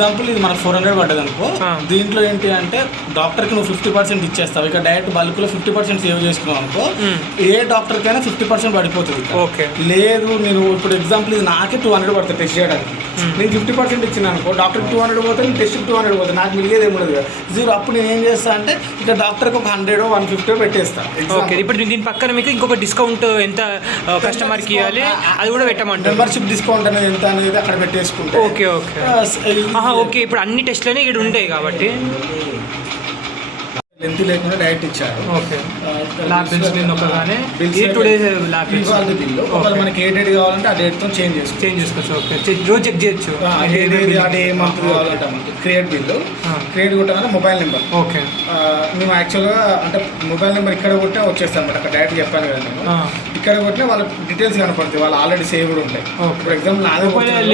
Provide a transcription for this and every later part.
Example ఇది మనకు 400 పడ్డది అనుకో, దీంట్లో ఏంటి అంటే డాక్టర్కి నువ్వు 50% ఇచ్చేస్తావు. ఇక డైరెక్ట్ బల్క్లో 50% సేవ్ చేసుకున్నావు అనుకో, ఏ డాక్టర్కైనా 50% పడిపోతుంది. ఓకే, లేదు నేను ఇప్పుడు ఎగ్జాంపుల్ ఇది నాకే 200 పడుతుంది టెస్ట్ చేయడానికి, నేను 50% ఇచ్చిన అనుకో, డాక్టర్కి 200 పోతే నేను టెస్ట్కి 200 పోతుంది, నాకు మిలిగేది ఏముండదు కదా, జీరో. అప్పుడు నేను ఏం చేస్తాను అంటే ఇక డాక్టర్కి ఒక 100 150 పెట్టేస్తాను. ఓకే, ఇప్పుడు దీని పక్కన మీకు ఇంకొక డిస్కౌంట్ ఎంత కస్టమర్కి ఇవ్వాలి అది కూడా పెట్టమంటారు. మెంబర్షిప్ డిస్కౌంట్ అనేది ఎంత అనేది అక్కడ పెట్టేసుకుంటే. ఓకే ఓకే ఓకే, ఇప్పుడు అన్ని టెస్ట్లనే ఇక్కడ ఉంటాయి కాబట్టి లెంత్ లేకుండా డైరెక్ట్ ఇచ్చారు. ఓకే, ల్యాబ్ బిల్స్ కింద ఒకగానే ఈ 2 days ల్యాబ్ బిల్స్ బిల్లు ఒకవేళ మనకి ఏ డేట్ కావాలంటే ఆ డేట్తో చేంజ్ చేసుకోవచ్చు. ఓకే, రోజు చెక్ చేయొచ్చు. ఆ డే మంత్ కావాలంటే మనకి క్రియేట్ బిల్లు క్రియేట్ కొట్టాలంటే మొబైల్ నెంబర్. ఓకే, మేము యాక్చువల్గా అంటే మొబైల్ నెంబర్ ఇక్కడ కొట్టినా వచ్చేస్తాం అనమాట. అక్కడ డైరెక్ట్ చెప్పాను కదా నేను, ఇక్కడ కొట్టినా వాళ్ళ డీటెయిల్స్ కనపడతాయి, వాళ్ళు ఆల్రెడీ సేవ్ కూడా ఉంటాయి. ఫర్ ఎగ్జాంపుల్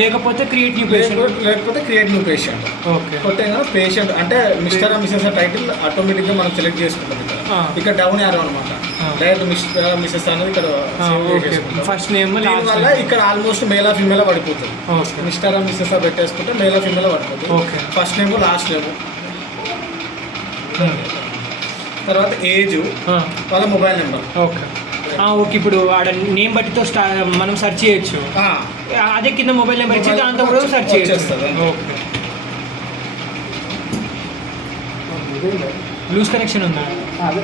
లేకపోతే క్రియేట్ న్యూ పేషెంట్ ఓకే కొట్టే పేషెంట్ అంటే మిస్టర్ మిసెస్ టైటిల్ ఆటోమేటిక్గా మనం సెలెక్ట్ చేసుకుంటాం. ఇక్కడ డౌన్ యారో అనమాట, డైరెక్ట్ మిస్టర్ మిసెస్ అనేది ఇక్కడ ఫస్ట్ నేమ్ వల్ల ఇక్కడ ఆల్మోస్ట్ మేల్ ఫీమేల్ పడిపోతుంది. మిస్టర్ మిసెస్ పెట్టేసుకుంటే మేల్ ఫీమేల్ పడిపోతుంది. ఫస్ట్ నేమ్ లాస్ట్ నేమ్ తర్వాత ఏజ్ వాళ్ళ మొబైల్ నెంబర్. ఓకే ఓకే, ఇప్పుడు ఆడ నేమ్ బట్టితో మనం సెర్చ్ చేయొచ్చు. అదే కింద మొబైల్ నెంబర్ ఇచ్చి దాంతో కూడా సెర్చ్ చేయొచ్చు. ఓకే, లూజ్ కనెక్షన్ ఉందా?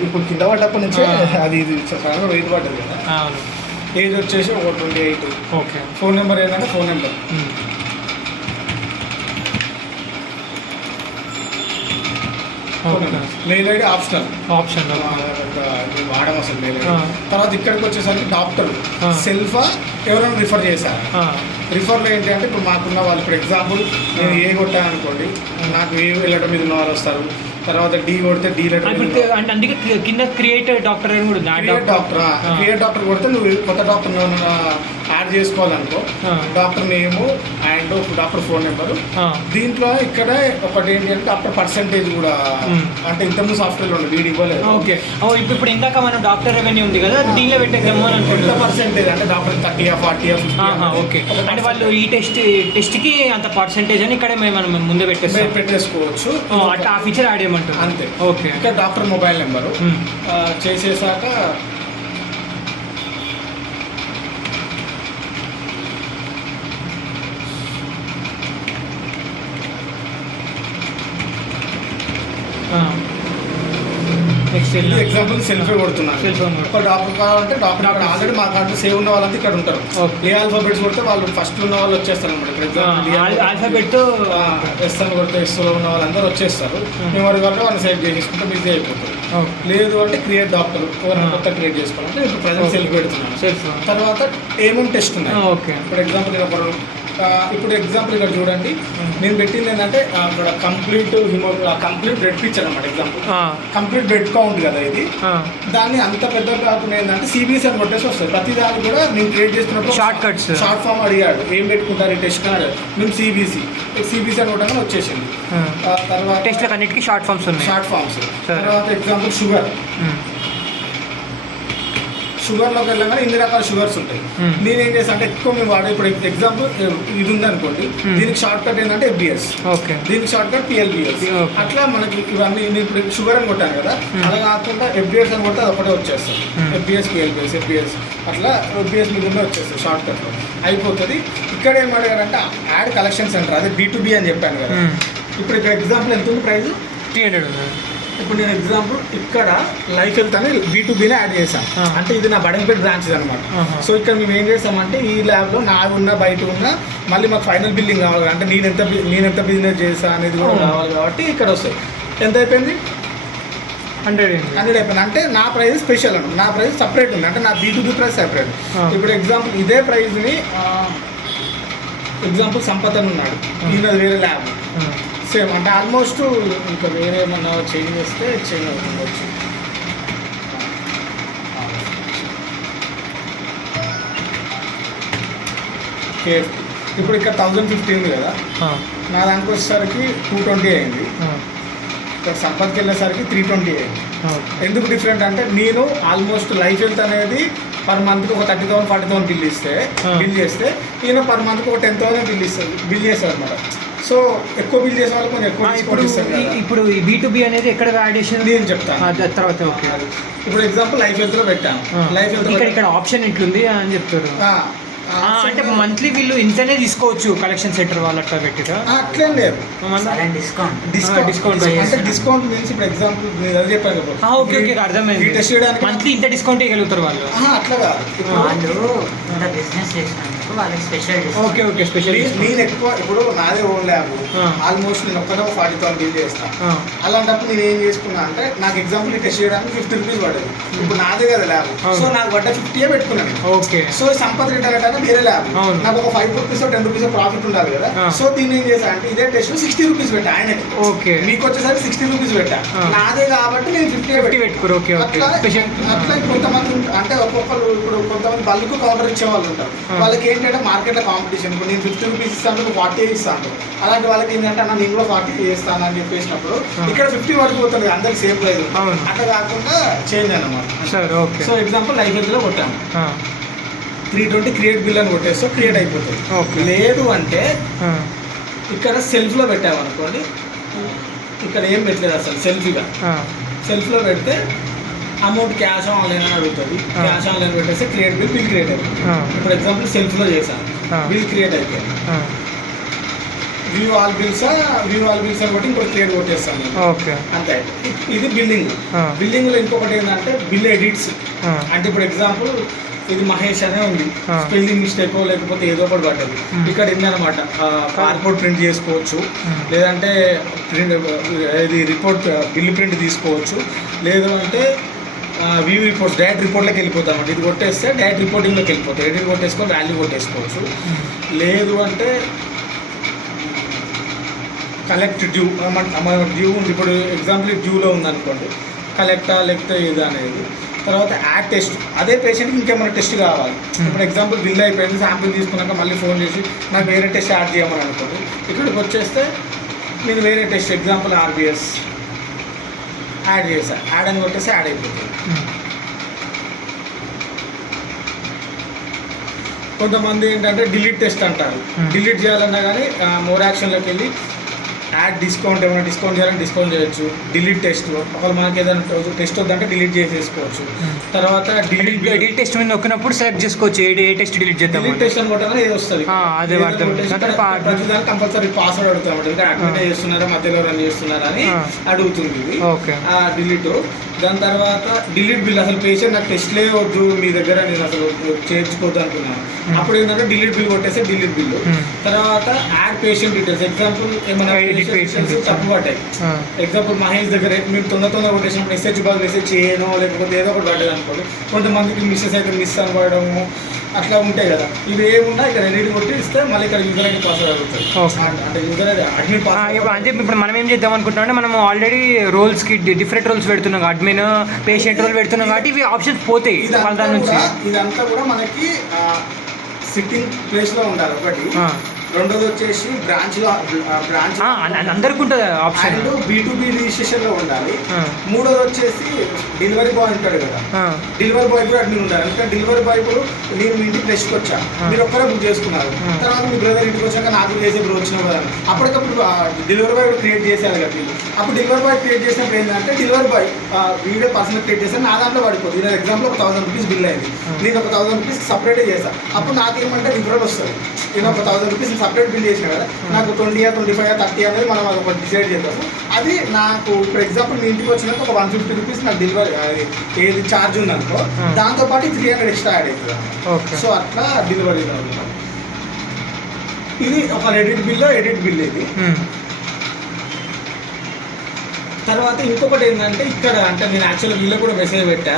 ఇప్పుడు కింద పడ్డప్పటి నుంచి అది ఇది వెయిట్ పడ్డది కదా. ఏజ్ వచ్చేసి 28. ఓకే, ఫోన్ నెంబర్ ఏంటంటే phone number. Mail ID option వాడడం అసలు మెయిల్ ఐడి. తర్వాత ఇక్కడికి వచ్చేసరికి డాక్టర్ సెల్ఫా ఎవరైనా రిఫర్ చేశారు. రిఫర్లో ఏంటి అంటే ఇప్పుడు మాకున్న వాళ్ళు ఇప్పుడు ఎగ్జాంపుల్ నేను ఏ కొట్టాను అనుకోండి, నాకు ఏ లెటర్ మీద ఉన్న వాళ్ళు వస్తారు. తర్వాత డి కొడితే డి లెటర్ అంటే అందుకే కింద క్రియేట్ డాక్టర్ అని కూడా క్రియేట్ డాక్టర్ కొడితే నువ్వు కొత్త డాక్టర్ యాడ్ చేసుకోవాలనుకో, doctor name and doctor phone number. దీంట్లో ఇక్కడ ఒకటి ఏంటి అంటే డాక్టర్ పర్సెంటేజ్ కూడా అంటే ఇంతకుముందు సాఫ్ట్వేర్లో ఉంది, వీడి ఇవ్వలేదు. ఓకే, ఇప్పుడు ఇందాక మనం డాక్టర్ రెవెన్యూ ఉంది కదా, దీనిలో పెట్టేద్దాము అని అనుకుంటున్నాం. పర్సెంటేజ్ అంటే డాక్టర్ 30 40 ఓకే, అంటే వాళ్ళు ఈ టెస్ట్కి అంత పర్సెంటేజ్ అని ఇక్కడ మనం ముందే పెట్టేసుకోవచ్చు. ఆ ఫీచర్ యాడ్ చేయమంటారు అంతే. ఓకే, ఇక్కడ డాక్టర్ మొబైల్ నెంబరు చేసేసాక ఎగ్జాంపుల్ సెల్ఫీ కొడుతున్నాను. ఒక డాక్టర్ కావాలంటే డాక్టర్ ఆల్రెడీ మా కార్డు సేవ్ ఉన్న వాళ్ళంతా ఇక్కడ ఉంటారు. ఏ ఆల్ఫాబెట్స్ కొడితే వాళ్ళు ఫస్ట్ ఉన్న వాళ్ళు వచ్చేస్తారు అనమాట. ఇక్కడ ఎగ్జాంపుల్ ఆల్ఫాబెట్ ఎస్ అని కొడితే ఎస్లో ఉన్న వాళ్ళందరూ వచ్చేస్తారు. మేము వారి కాబట్టి వాళ్ళని సేవ్ చేసుకుంటే బిజీ అయిపోతుంది. లేదు అంటే క్రియేట్ డాక్టర్ ఎవరైనా కొత్త క్రియేట్ చేసుకోవాలంటే ఇప్పుడు ప్రజెంట్ సెల్ఫీ పెడుతున్నాను. తర్వాత ఏమేమి టెస్ట్ ఉన్నాయి. ఇప్పుడు ఎగ్జాంపుల్ ఇప్పుడు ఎగ్జాంపుల్ ఇక్కడ చూడండి, నేను పెట్టింది ఏంటంటే అక్కడ కంప్లీట్ బ్లడ్ పిక్చర్ అనమాట. ఎగ్జాంపుల్ కంప్లీట్ బ్లడ్ కౌంట్ కదా ఇది, దాన్ని అంత పెద్ద కాకుండా ఏంటంటే సిబిఎస్ అని కొట్టేసి వస్తుంది. ప్రతి దాన్ని కూడా నేను క్రియేట్ చేస్తున్నప్పుడు షార్ట్ ఫామ్ అడిగాడు, ఏం పెట్టుకుంటారు ఈ టెస్ట్ అని అడిగాడు. మేము సిబిసి అని కొట్టగానే వచ్చేసింది. తర్వాత టెస్ట్ అన్నిటికీ షార్ట్ ఫామ్స్. తర్వాత ఎగ్జాంపుల్ షుగర్లోకి వెళ్ళగానే ఇన్ని రకాల షుగర్స్ ఉంటాయి. నేనేం చేస్తాను అంటే ఎక్కువ మేము వాడే ఇప్పుడు ఎగ్జాంపుల్ ఇది ఉందనుకోండి, దీనికి షార్ట్ కట్ ఏంటంటే FBS, దీనికి షార్ట్ కట్ PLBS. అట్లా మనకి ఇవన్నీ నేను ఇప్పుడు షుగర్ అని కొట్టాను కదా, అలా కాకుండా FBS అని కొడితే అది ఒకటే వచ్చేస్తుంది. FBS PLBS అట్లా FBS మీద వచ్చేస్తుంది షార్ట్ కట్లో అయిపోతుంది. ఇక్కడ ఏం అడిగారంటే యాడ్ కలెక్షన్ సెంటర్, అదే B2B అని చెప్పాను కదా. ఇప్పుడు ఇక్కడ ఎగ్జాంపుల్ ఎంత ఉంది ప్రైస్? 300. ఇప్పుడు నేను ఎగ్జాంపుల్ ఇక్కడ లైఫ్ హెల్త్ అని B2Bనే యాడ్ చేశాను. అంటే ఇది నా బడంపేట బ్రాంచ్ అనమాట. సో ఇక్కడ మేము ఏం చేస్తామంటే ఈ ల్యాబ్లో నాకు ఉన్న బయట ఉన్న మళ్ళీ మాకు ఫైనల్ బిల్లింగ్ కావాలి, అంటే నేను ఎంత బిజినెస్ చేసా అనేది కూడా కావాలి కాబట్టి ఇక్కడ వస్తాయి. ఎంత అయిపోయింది? 100 అయిపోయింది. అంటే నా ప్రైస్ స్పెషల్ అన్న, నా ప్రైస్ సపరేట్ ఉంది, అంటే నా B2B ప్రైస్ సపరేట్. ఇప్పుడు ఎగ్జాంపుల్ ఇదే ప్రైస్ని ఎగ్జాంపుల్ సంపత్ అని ఉన్నాడు, ఈయనది వేరే ల్యాబ్ సేమ్, అంటే ఆల్మోస్ట్ ఇంకా వేరే ఏమన్నా చేంజ్ చేస్తే చేంజ్ అవుతుండొచ్చు. ఇప్పుడు ఇక్కడ 1050 ఉంది కదా, నా దానికి వచ్చేసరికి 220 అయింది. ఇక్కడ సంపత్కి వెళ్ళేసరికి 320 అయింది. ఎందుకు డిఫరెంట్ అంటే నేను ఆల్మోస్ట్ లైఫ్ హెల్త్ అనేది పర్ మంత్కి ఒక 30,000 40,000 బిల్ చేస్తే ఈయన పర్ మంత్కి ఒక 10,000 బిల్ చేస్తారు అనమాట. సో ఎక్కువ బిల్ చేసే వాళ్ళు కొంచెం ఎక్కువ ఇప్పుడు డిస్కౌంట్ ఇస్తారు కదా. ఇప్పుడు ఈ B2B అనేది ఎక్కడ యాడ్ చేసిన నేను చెప్తాను తర్వాత ఓకే. ఇప్పుడు ఎగ్జాంపుల్ లైఫ్ హెల్త్ లో పెట్టాము. లైఫ్ హెల్త్ ఇక్కడ ఆప్షన్ ఇట్లుంది అని చెప్తారు. అంటే మంత్లీ వీళ్ళు ఇంతనే తీసుకోవచ్చు కలెక్షన్ సెంటర్ వాళ్ళు అట్లా పెట్టిరా? అట్లేం లేదు, డిస్కౌంట్ అంటే డిస్కౌంట్ మీన్స్ ఇప్పుడు ఎగ్జాంపుల్ నేను అది చెప్పాను కదా. ఓకే ఓకే అర్థమైంది. టెస్ట్ చేయడానికి మంత్లీ ఇంత డిస్కౌంట్ ఇవ్వగలుగుతారు వాళ్ళు. అట్లా కాదు, వాళ్ళు బిజినెస్ చేసినందుకు వాళ్ళకి స్పెషల్ ఓకే ఓకే స్పెషల్. నేను ఎక్కువ ఇప్పుడు నాదే ఓన్ ల్యాబ్, ఆల్మోస్ట్ నేను ఒక్కడే 40,000 బిల్ చేస్తాను. అలాంటప్పుడు నేను ఏం చేసుకున్నా అంటే నాకు ఎగ్జాంపుల్ టెస్ట్ చేయడానికి 50 రూపీస్ పడేది. ఇప్పుడు నాదే కదా ల్యాబ్, సో నాకు పడ్డ 50 పెట్టుకున్నాను. ఓకే. సో సంపత్ రిటైల్ అంటే వేరే ల్యాబ్, నాకు ఒక 5 రూపీస్ 10 రూపీస్ ప్రాఫిట్ ఉండాలి కదా. సో దీన్ని ఏం చేశా అంటే ఇదే టెస్ట్ 60 రూపీస్ పెట్టా ఆయనకి. ఓకే. మీకు వచ్చేసరికి 60 రూపీస్ పెట్టా. నాదే కాబట్టి నేను 50 పెట్టుకోరు. Okay okay. అట్లా కొంతమంది అంటే ఒక్కొక్కరు ఇప్పుడు కొంతమంది బల్క్ కౌంటర్ ఇచ్చే వాళ్ళు ఉంటారు. వాళ్ళకి ఏంటంటే మార్కెట్ లో కాంపిటీషన్, ఇప్పుడు నేను 50 రూపీస్ ఇస్తాను, 40 ఇస్తాను. అలాంటి వాళ్ళకి ఏంటంటే అన్న నేను కూడా 40 చేస్తాను అని చెప్పేసినప్పుడు ఇక్కడ 50 వరకు పోతుంది, అందరికి సేమ్ ప్రైస్. అట్లా కాకుండా చేంజ్ అన్నమాట. సో ఎగ్జాంపుల్ లైఫ్ హెల్త్ లో కొట్టాము 320 క్రియేట్ బిల్ అని కొట్టేస్తే క్రియేట్ అయిపోతుంది. లేదు అంటే ఇక్కడ సెల్ఫ్లో పెట్టామనుకోండి, ఇక్కడ ఏం పెట్టలేదు అసలు, సెల్ఫ్లో పెడితే అమౌంట్ క్యాష్ ఆన్లైన్ అని అడుగుతుంది. క్యాష్ ఆన్లైన్ పెట్టేస్తే క్రియేట్ బిల్ క్రియేట్ అవుతుంది. ఇప్పుడు ఎగ్జాంపుల్ సెల్ఫ్లో చేశాను, బిల్ క్రియేట్ అయిపోయింది. వ్యూ ఆల్ బిల్స్ అని కొట్టి ఇంకోటి క్రియేట్ కొట్టేస్తాను అంతే. ఇది బిల్లింగ్లో ఇంకొకటి ఏంటంటే బిల్ ఎడిట్స్. అంటే ఇప్పుడు ఎగ్జాంపుల్ ఇది మహేష్ అనే ఉంది, స్పెల్లింగ్ మిస్టేక్ లేకపోతే ఏదో ఒకటి పడ్డది. ఇక్కడ ఏంటనమాట పాస్పోర్ట్ ప్రింట్ చేసుకోవచ్చు, లేదంటే ఇది రిపోర్ట్ బిల్ ప్రింట్ తీసుకోవచ్చు, లేదు అంటే వ్యూ రిపోర్ట్స్ డైరెక్ట్ రిపోర్ట్లోకి వెళ్ళిపోతాం. అంటే ఇది కొట్టేస్తే డైరెక్ట్ రిపోర్టింగ్లోకి వెళ్ళిపోతాయి. ఎడిట్ కొట్టేసుకొని వాల్యూ కొట్టేసుకోవచ్చు. లేదు అంటే కలెక్ట్ డ్యూ, మన డ్యూ ఉంది. ఇప్పుడు ఎగ్జాంపుల్ డ్యూలో ఉందనుకోండి, కలెక్టా లేకపోతే ఇది అనేది. తర్వాత యాడ్ టెస్ట్, అదే పేషెంట్కి ఇంకేమైనా టెస్ట్ కావాలి. ఇప్పుడు ఎగ్జాంపుల్ బిల్ అయిపోయింది, శాంపిల్ తీసుకున్నాక మళ్ళీ ఫోన్ చేసి నాకు వేరే టెస్ట్ యాడ్ చేయమని అనుకోండి. ఇక్కడికి వచ్చేస్తే నేను వేరే టెస్ట్ ఎగ్జాంపుల్ RBS యాడ్ చేశాను, యాడ్ అని కొట్టేసి యాడ్ అయిపోతుంది. కొంతమంది ఏంటంటే డిలీట్ టెస్ట్ అంటారు. డిలీట్ చేయాలన్నా కానీ మోర్ యాక్షన్లోకి వెళ్ళి యాడ్ డిస్కౌంట్, ఏమైనా డిస్కౌంట్ చేయాలని డిస్కౌంట్ చేయొచ్చు. డిలీట్ టెస్ట్, ఒకవేళ మనకి ఏదైనా టెస్ట్ వద్దంటే డిలీట్ చేసేసుకోవచ్చు. తర్వాత డిలీట్ టెస్ట్ మీద నొక్కినప్పుడు సెలెక్ట్ చేసుకోవచ్చు ఏ టెస్ట్ డిలీట్ చేద్దాం. డిలీట్ టెస్ట్ అని కొట్టగానే ఏది వస్తుంది, ప్రతిదానికి కంపల్సరీ పాస్వర్డ్ అడుగుతాం. అంటే అడ్మిట్ చేస్తున్నారా, మధ్యలో రన్ చేస్తున్నారా అని అడుగుతుంది ఇది డిలీట్. దాని తర్వాత డిలీట్ బిల్, అసలు పేషెంట్ నాకు టెస్ట్లే వద్దు మీ దగ్గర, నేను అసలు చేర్చుకోవద్దు అనుకున్నాను. అప్పుడు ఏంటంటే డిలీట్ బిల్ కొట్టేస్తే డిలీట్ బిల్. తర్వాత యాడ్ పేషెంట్ డీటెయిల్స్, ఎగ్జాంపుల్ ఏమైనా తప్పు పడ్డాయి. ఎగ్జాంపుల్ మహేష్ దగ్గర మీరు తొందర కొట్టేసినప్పుడు మెసేజ్ బాగా మెసేజ్ చేయను, లేకపోతే ఏదో ఒకటి పడ్డది అనుకోండి. కొంతమందికి మిస్సెస్ అయితే మిస్ అని పడడము అట్లా ఉంటాయి కదా. ఇవి ఏమున్నా ఇక్కడ ఎడిట్ కొట్టి ఇస్తే మళ్ళీ ఇక్కడ యూజర్ ఐడి పాస్వర్డ్ అడుగుతుంది. అంటే యూజర్ ఐడి అడ్మిన్ పాస్వర్డ్. అంటే ఇప్పుడు మనం ఏం చేద్దాం అనుకుంటున్నాం అంటే మనం ఆల్రెడీ రోల్స్కి డిఫరెంట్ రోల్స్ పెడుతున్నాం, అడ్మిన్ పేషెంట్ రోల్ పెడుతున్నాం కాబట్టి ఇవి ఆప్షన్స్ పోతాయి దాని నుంచి. ఇదంతా కూడా మనకి సిట్టింగ్ ప్లేస్లో ఉండాలి ఒకటి. రెండోది వచ్చేసి బ్రాంచ్ అందరికి ఉంటుంది ఆప్షన్. B2B రిజిస్ట్రేషన్ లో ఉండాలి. మూడోది వచ్చేసి డెలివరీ బాయ్ ఉంటాడు కదా, డెలివరీ బాయ్ కూడా అడ్మిన్ ఉండాలి. ఎందుకంటే డెలివరీ బాయ్ ఇప్పుడు నేను మీ ఇంటికి టెస్ట్కి వచ్చా, మీరు ఒక్కరే బుక్ చేసుకున్నారు. తర్వాత మీ బ్రదర్ ఇంటికి వచ్చాక నాకు చేసే బ్రో వచ్చినావు కదా, అప్పటికప్పుడు డెలివరీ బాయ్ క్రియేట్ చేశారు కదా వీళ్ళు. అప్పుడు డెలివరీ బాయ్ క్రియేట్ చేసినప్పుడు ఏంటంటే delivery boy video personal create చేశాను, నా దాంట్లో పడిపోతుంది. నేను ఎగ్జాంపుల్ ఒక 1000 రూపీస్ బిల్ అయింది, నేను ఒక 1000 రూపీస్ సపరేటే చేశాను. అప్పుడు నాకేమంటే రిఫండ్ వస్తుంది. నేను ఒక 1000 రూపీస్ సపరేట్ బిల్ చేసిన కదా, నాకు 20, 25, 30 అనేది మనం అది ఒకటి డిసైడ్ చేద్దాము. అది నాకు ఇప్పుడు ఎగ్జాంపుల్ మీ ఇంటికి వచ్చినాక ఒక 150 రూపీస్ నాకు డెలివరీ ఏది ఛార్జ్ ఉందనుకో, దాంతోపాటు 300 ఎక్స్ట్రా యాడ్ అవుతుంది. సో అట్లా డెలివరీ ఇది ఒక ఎడిట్ బిల్ ఇది. తర్వాత ఇంకొకటి ఏంటంటే ఇక్కడ అంటే నేను యాక్చువల్గా వీళ్ళకి కూడా మెసేజ్ పెట్టా,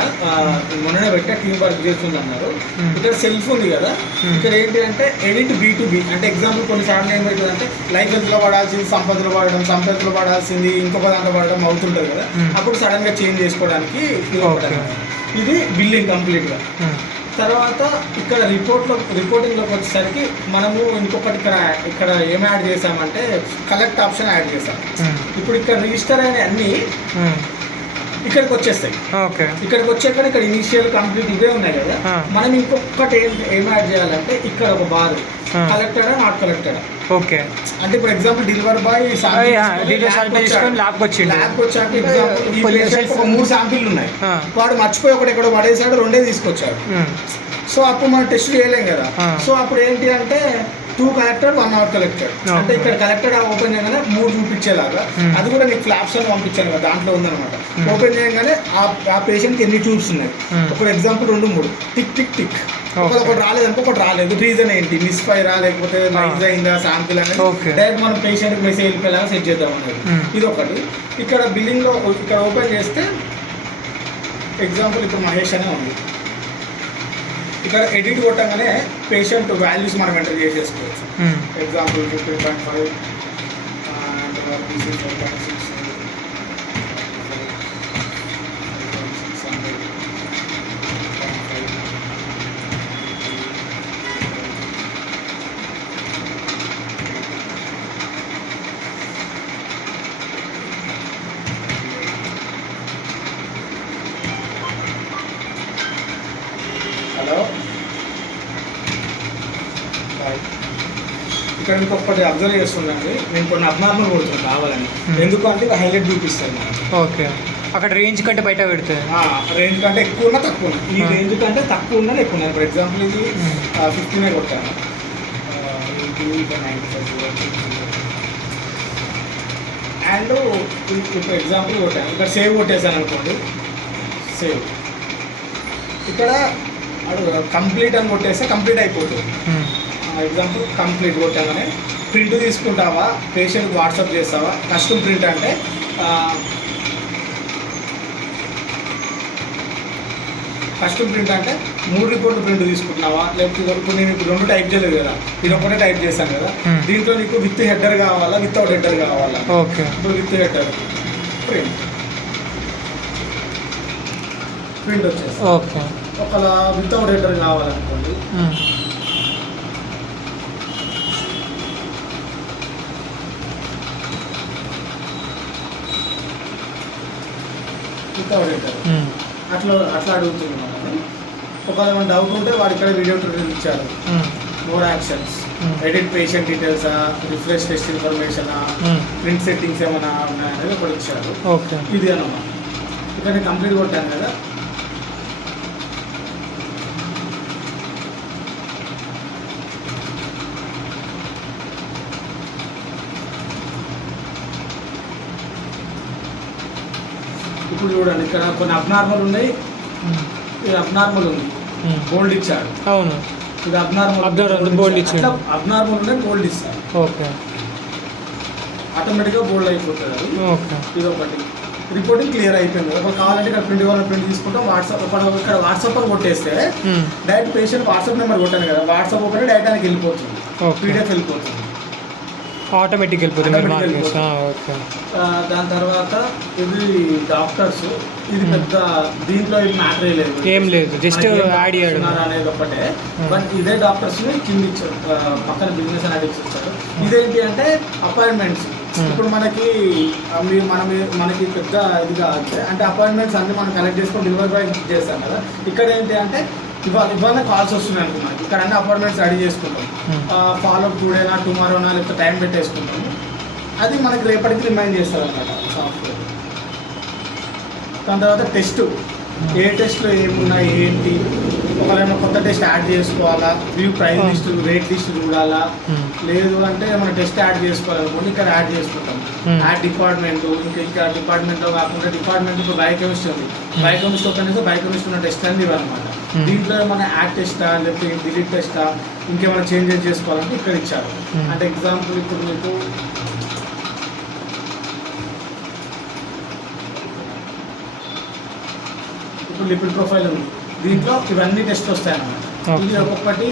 మొన్ననే పెట్టా, టీం వర్క్ చేస్తుంది అన్నారు. ఇక్కడ సెల్ఫ్ ఉంది కదా, ఇక్కడ ఏంటి అంటే ఎడిట్ B2B. అంటే ఎగ్జాంపుల్ కొన్నిసార్లు ఏమవుతుంది అంటే లైఫ్ హెల్త్లో పడాల్సింది సంపదలో పడాల్సింది ఇంకొక దాంట్లో పడడం అవుతుంటుంది కదా, అప్పుడు సడన్గా చేంజ్ చేసుకోవడానికి ఇది బిల్లింగ్ కంప్లీట్గా. తర్వాత ఇక్కడ రిపోర్టింగ్లోకి వచ్చేసరికి మనము ఇంకొకటి ఇక్కడ ఏం యాడ్ చేసామంటే కలెక్ట్ ఆప్షన్ యాడ్ చేసాం. ఇప్పుడు ఇక్కడ రిజిస్టర్ అయిన అన్ని ఇక్కడికి వచ్చేస్తాయి. ఇక్కడికి వచ్చాక ఇక్కడ ఇనిషియల్ కంప్లీట్ ఇవే ఉన్నాయి కదా, మనం ఇంకొకటి ఏం యాడ్ చేయాలంటే ఇక్కడ ఒక బార్ కలెక్టెడా నాట్ కలెక్టెడా ఓకే. అంటే ఇప్పుడు ఎగ్జాంపుల్ డెలివరీ బాయ్ ల్యాబ్కి వచ్చిండు. ల్యాబ్కి వచ్చాక ఎగ్జాంపుల్ 3 శాంపిల్ ఉన్నాయి, వాడు మర్చిపోయి ఒకటి ఎక్కడో పడేసాడు, 2 తీసుకొచ్చాడు. సో అప్పుడు మనం టెస్ట్ చేయలేం కదా. సో అప్పుడు ఏంటి అంటే 2 కలెక్టర్ 1 నాట్ కలెక్టర్, అంటే ఇక్కడ కలెక్టర్ ఓపెన్ చేయగానే 3 చూపించేలాగా, అది కూడా నీకు ఫ్లాప్స్ అని పంపించాను కదా, దాంట్లో ఉందన్నమాట. ఓపెన్ చేయగానే ఆ పేషెంట్కి ఎన్ని ట్యూబ్స్ ఉన్నాయి, ఒక ఎగ్జాంపుల్ 2 3 టిక్ టిక్ టిక్, ఒకటి రాలేదనుకో, ఒకటి రాలేదు, రీజన్ ఏంటి, మిస్ ఫైరా లేకపోతే మైజ్ అయిందా శాంపిల్ అనేది డైరెక్ట్ మనం పేషెంట్కి మెసేజ్ వెళ్ళిపోయేలాగా సెట్ చేద్దాం అనేది. ఇది ఒకటి. ఇక్కడ బిల్లింగ్లో ఇక్కడ ఓపెన్ చేస్తే ఎగ్జాంపుల్ ఇప్పుడు మహేష్ అనే ఉంది, ఇక్కడ ఎడిట్ కొట్టగానే పేషెంట్ వాల్యూస్ మనం ఎంటర్ చేసేసుకోవచ్చు. Example 15.5 and 4.6 hello. ఇక్కడ ఇంకొకటి అబ్జర్వ్ చేస్తుందండి, నేను కొన్ని అబ్నార్మల్ కొడుతున్నాను కావాలని, ఎందుకంటే హైలైట్ చూపిస్తాను. ఓకే. అక్కడ రేంజ్ కంటే బయట పెడితే రేంజ్ కంటే ఎక్కువ ఉన్నా తక్కువ ఉన్నా, ఈ రేంజ్ కంటే తక్కువ ఉన్నా ఎక్కువ ఉన్నాయి. ఫర్ ఎగ్జాంపుల్ ఇది 15 కొట్టాను, అండ్ ఇప్పుడు ఎగ్జాంపుల్ కొట్టాను, ఇక్కడ సేవ్ కొట్టేసాను అనుకోండి, సేవ్. ఇక్కడ కంప్లీట్ అని కొట్టేస్తే కంప్లీట్ అయిపోతుంది. ఎగ్జాంపుల్ కంప్లీట్ కొట్టామని ప్రింట్ తీసుకుంటావా, పేషెంట్కి వాట్సాప్ చేస్తావా, కస్టమ్ ప్రింట్ అంటే కస్టమ్ ప్రింట్ అంటే 3 రిపోర్ట్లు ప్రింట్ తీసుకుంటున్నావా, లేకపోతే ఇప్పుడు నేను ఇప్పుడు 2 టైప్ చేయలేదు కదా, ఇది ఒకటే టైప్ చేశాను కదా, దీంట్లో నీకు విత్ హెడర్ కావాలా వితౌట్ హెడర్ కావాలా. ఇప్పుడు విత్ హెడర్ ప్రింట్ వచ్చేసి ఒకవేళ వితౌట్ హెడర్ కావాలనుకోండి, వితౌట్ హెడర్ అట్లా అడుగుతుంది మనల్ని. ఒకవేళ ఏమైనా డౌట్ ఉంటే వాడు ఇక్కడ వీడియో ట్యూటోరియల్ ఇచ్చారు, మోర్ యాక్షన్స్, ఎడిట్ పేషెంట్ డీటెయిల్సా, రిఫ్రెష్ టెస్ట్ ఇన్ఫర్మేషనా, ప్రింట్ సెట్టింగ్స్ ఏమైనా ఉన్నాయనేది ఒకటి ఇచ్చారు. ఇది అన్నమాట. ఇక్కడ నేను కంప్లీట్ కొట్టాను కదా, ఇప్పుడు చూడండి ఇక్కడ కొన్ని అబ్నార్మల్ ఉన్నాయి, ఇది అబ్నార్మల్ ఉంది, గోల్డ్ ఇచ్చాడు. అవును, ఇది అబ్నార్మల్ బోల్డ్ ఇచ్చాడు. అబ్నార్మల్ ఉంటే గోల్డ్ ఇస్తాడు. ఓకే, ఆటోమేటిక్గా బోల్డ్ అయిపోతుంది అది. ఓకే, ఇది ఒకటి. రిపోర్టింగ్ క్లియర్ అయిపోయింది. ఒకటి కావాలంటే ఇక్కడ ప్రింట్ ఇవ్వాలని ప్రింట్ తీసుకుంటాం, వాట్సాప్ ఇక్కడ వాట్సాప్ అని కొట్టేస్తే డైరెక్ట్ పేషెంట్ వాట్సాప్ నెంబర్ కొట్టాను కదా, వాట్సాప్ ఒకటి డైరెక్ట్ ఆయనకి వెళ్ళిపోతుంది, పీడిఎఫ్ వెళ్ళిపోతుంది, ఆటోమేటిక్ వెళ్ళిపోతుంది. దాని తర్వాత ఇది డాక్టర్స్, ఇది పెద్ద దీంట్లో ఇది మ్యాటర్ లేదు, ఏం లేదు, జస్ట్ యాడ్ చేయడం అనేది ఒకటే. బట్ ఇదే డాక్టర్స్ కింద ఇచ్చారు, పక్కన బిజినెస్ అనేది ఇచ్చారు. ఇదేంటి అంటే అపాయింట్మెంట్స్. ఇప్పుడు మనకి మనకి పెద్ద ఇది కావాలి అంటే అపాయింట్మెంట్స్ అన్ని మనం కలెక్ట్ చేసుకొని డెలివరీ బాయ్ చేస్తాం కదా. ఇక్కడ ఏంటి అంటే ఇవాళ కాల్స్ వస్తున్నాయి అనుకున్నాను, ఇక్కడ అన్ని అపాయింట్మెంట్స్ రెడీ చేసుకుంటాం, ఫాలోఅప్ టుడేనా టుమారోనా లేకపోతే టైం పెట్టేసుకుంటాము, అది మనకి రేపటికి రిమైండ్ చేస్తారు అన్నమాట సాఫ్ట్వేర్. దాని తర్వాత టెస్ట్, ఏ టెస్ట్లో ఏమున్నాయి ఏంటి, ఒకవేళ కొత్త టెస్ట్ యాడ్ చేసుకోవాలా, view price list rate list చూడాలా, లేదు అంటే ఏమైనా టెస్ట్ యాడ్ చేసుకోవాలనుకోండి ఇక్కడ యాడ్ చేసుకుంటాం. యాడ్ డిపార్ట్మెంట్, ఇంకా డిపార్ట్మెంట్లో కాకుండా డిపార్ట్మెంట్ ఇప్పుడు బయోకెమిస్ట్రీ ఉంది, బయోకెమిస్ట్రీ ఓపెన్ చేస్తే బయోకెమిస్ట్రీ ఉన్న టెస్ట్ అనేది ఇవ్వనమాట. దీంట్లో ఏమైనా యాడ్ టెస్టా లేకపోతే డిలీట్ టెస్టా ఇంకేమైనా చేంజెస్ చేసుకోవాలంటే ఇక్కడ ఇచ్చారు. అంటే ఎగ్జాంపుల్ ఇప్పుడు మీకు ఇప్పుడు లిపిడ్ ప్రొఫైల్ ఉంది, దీంట్లో ఇవన్నీ టెస్ట్ వస్తాయి అన్నమాట. ఇది ఒక్కొక్కటి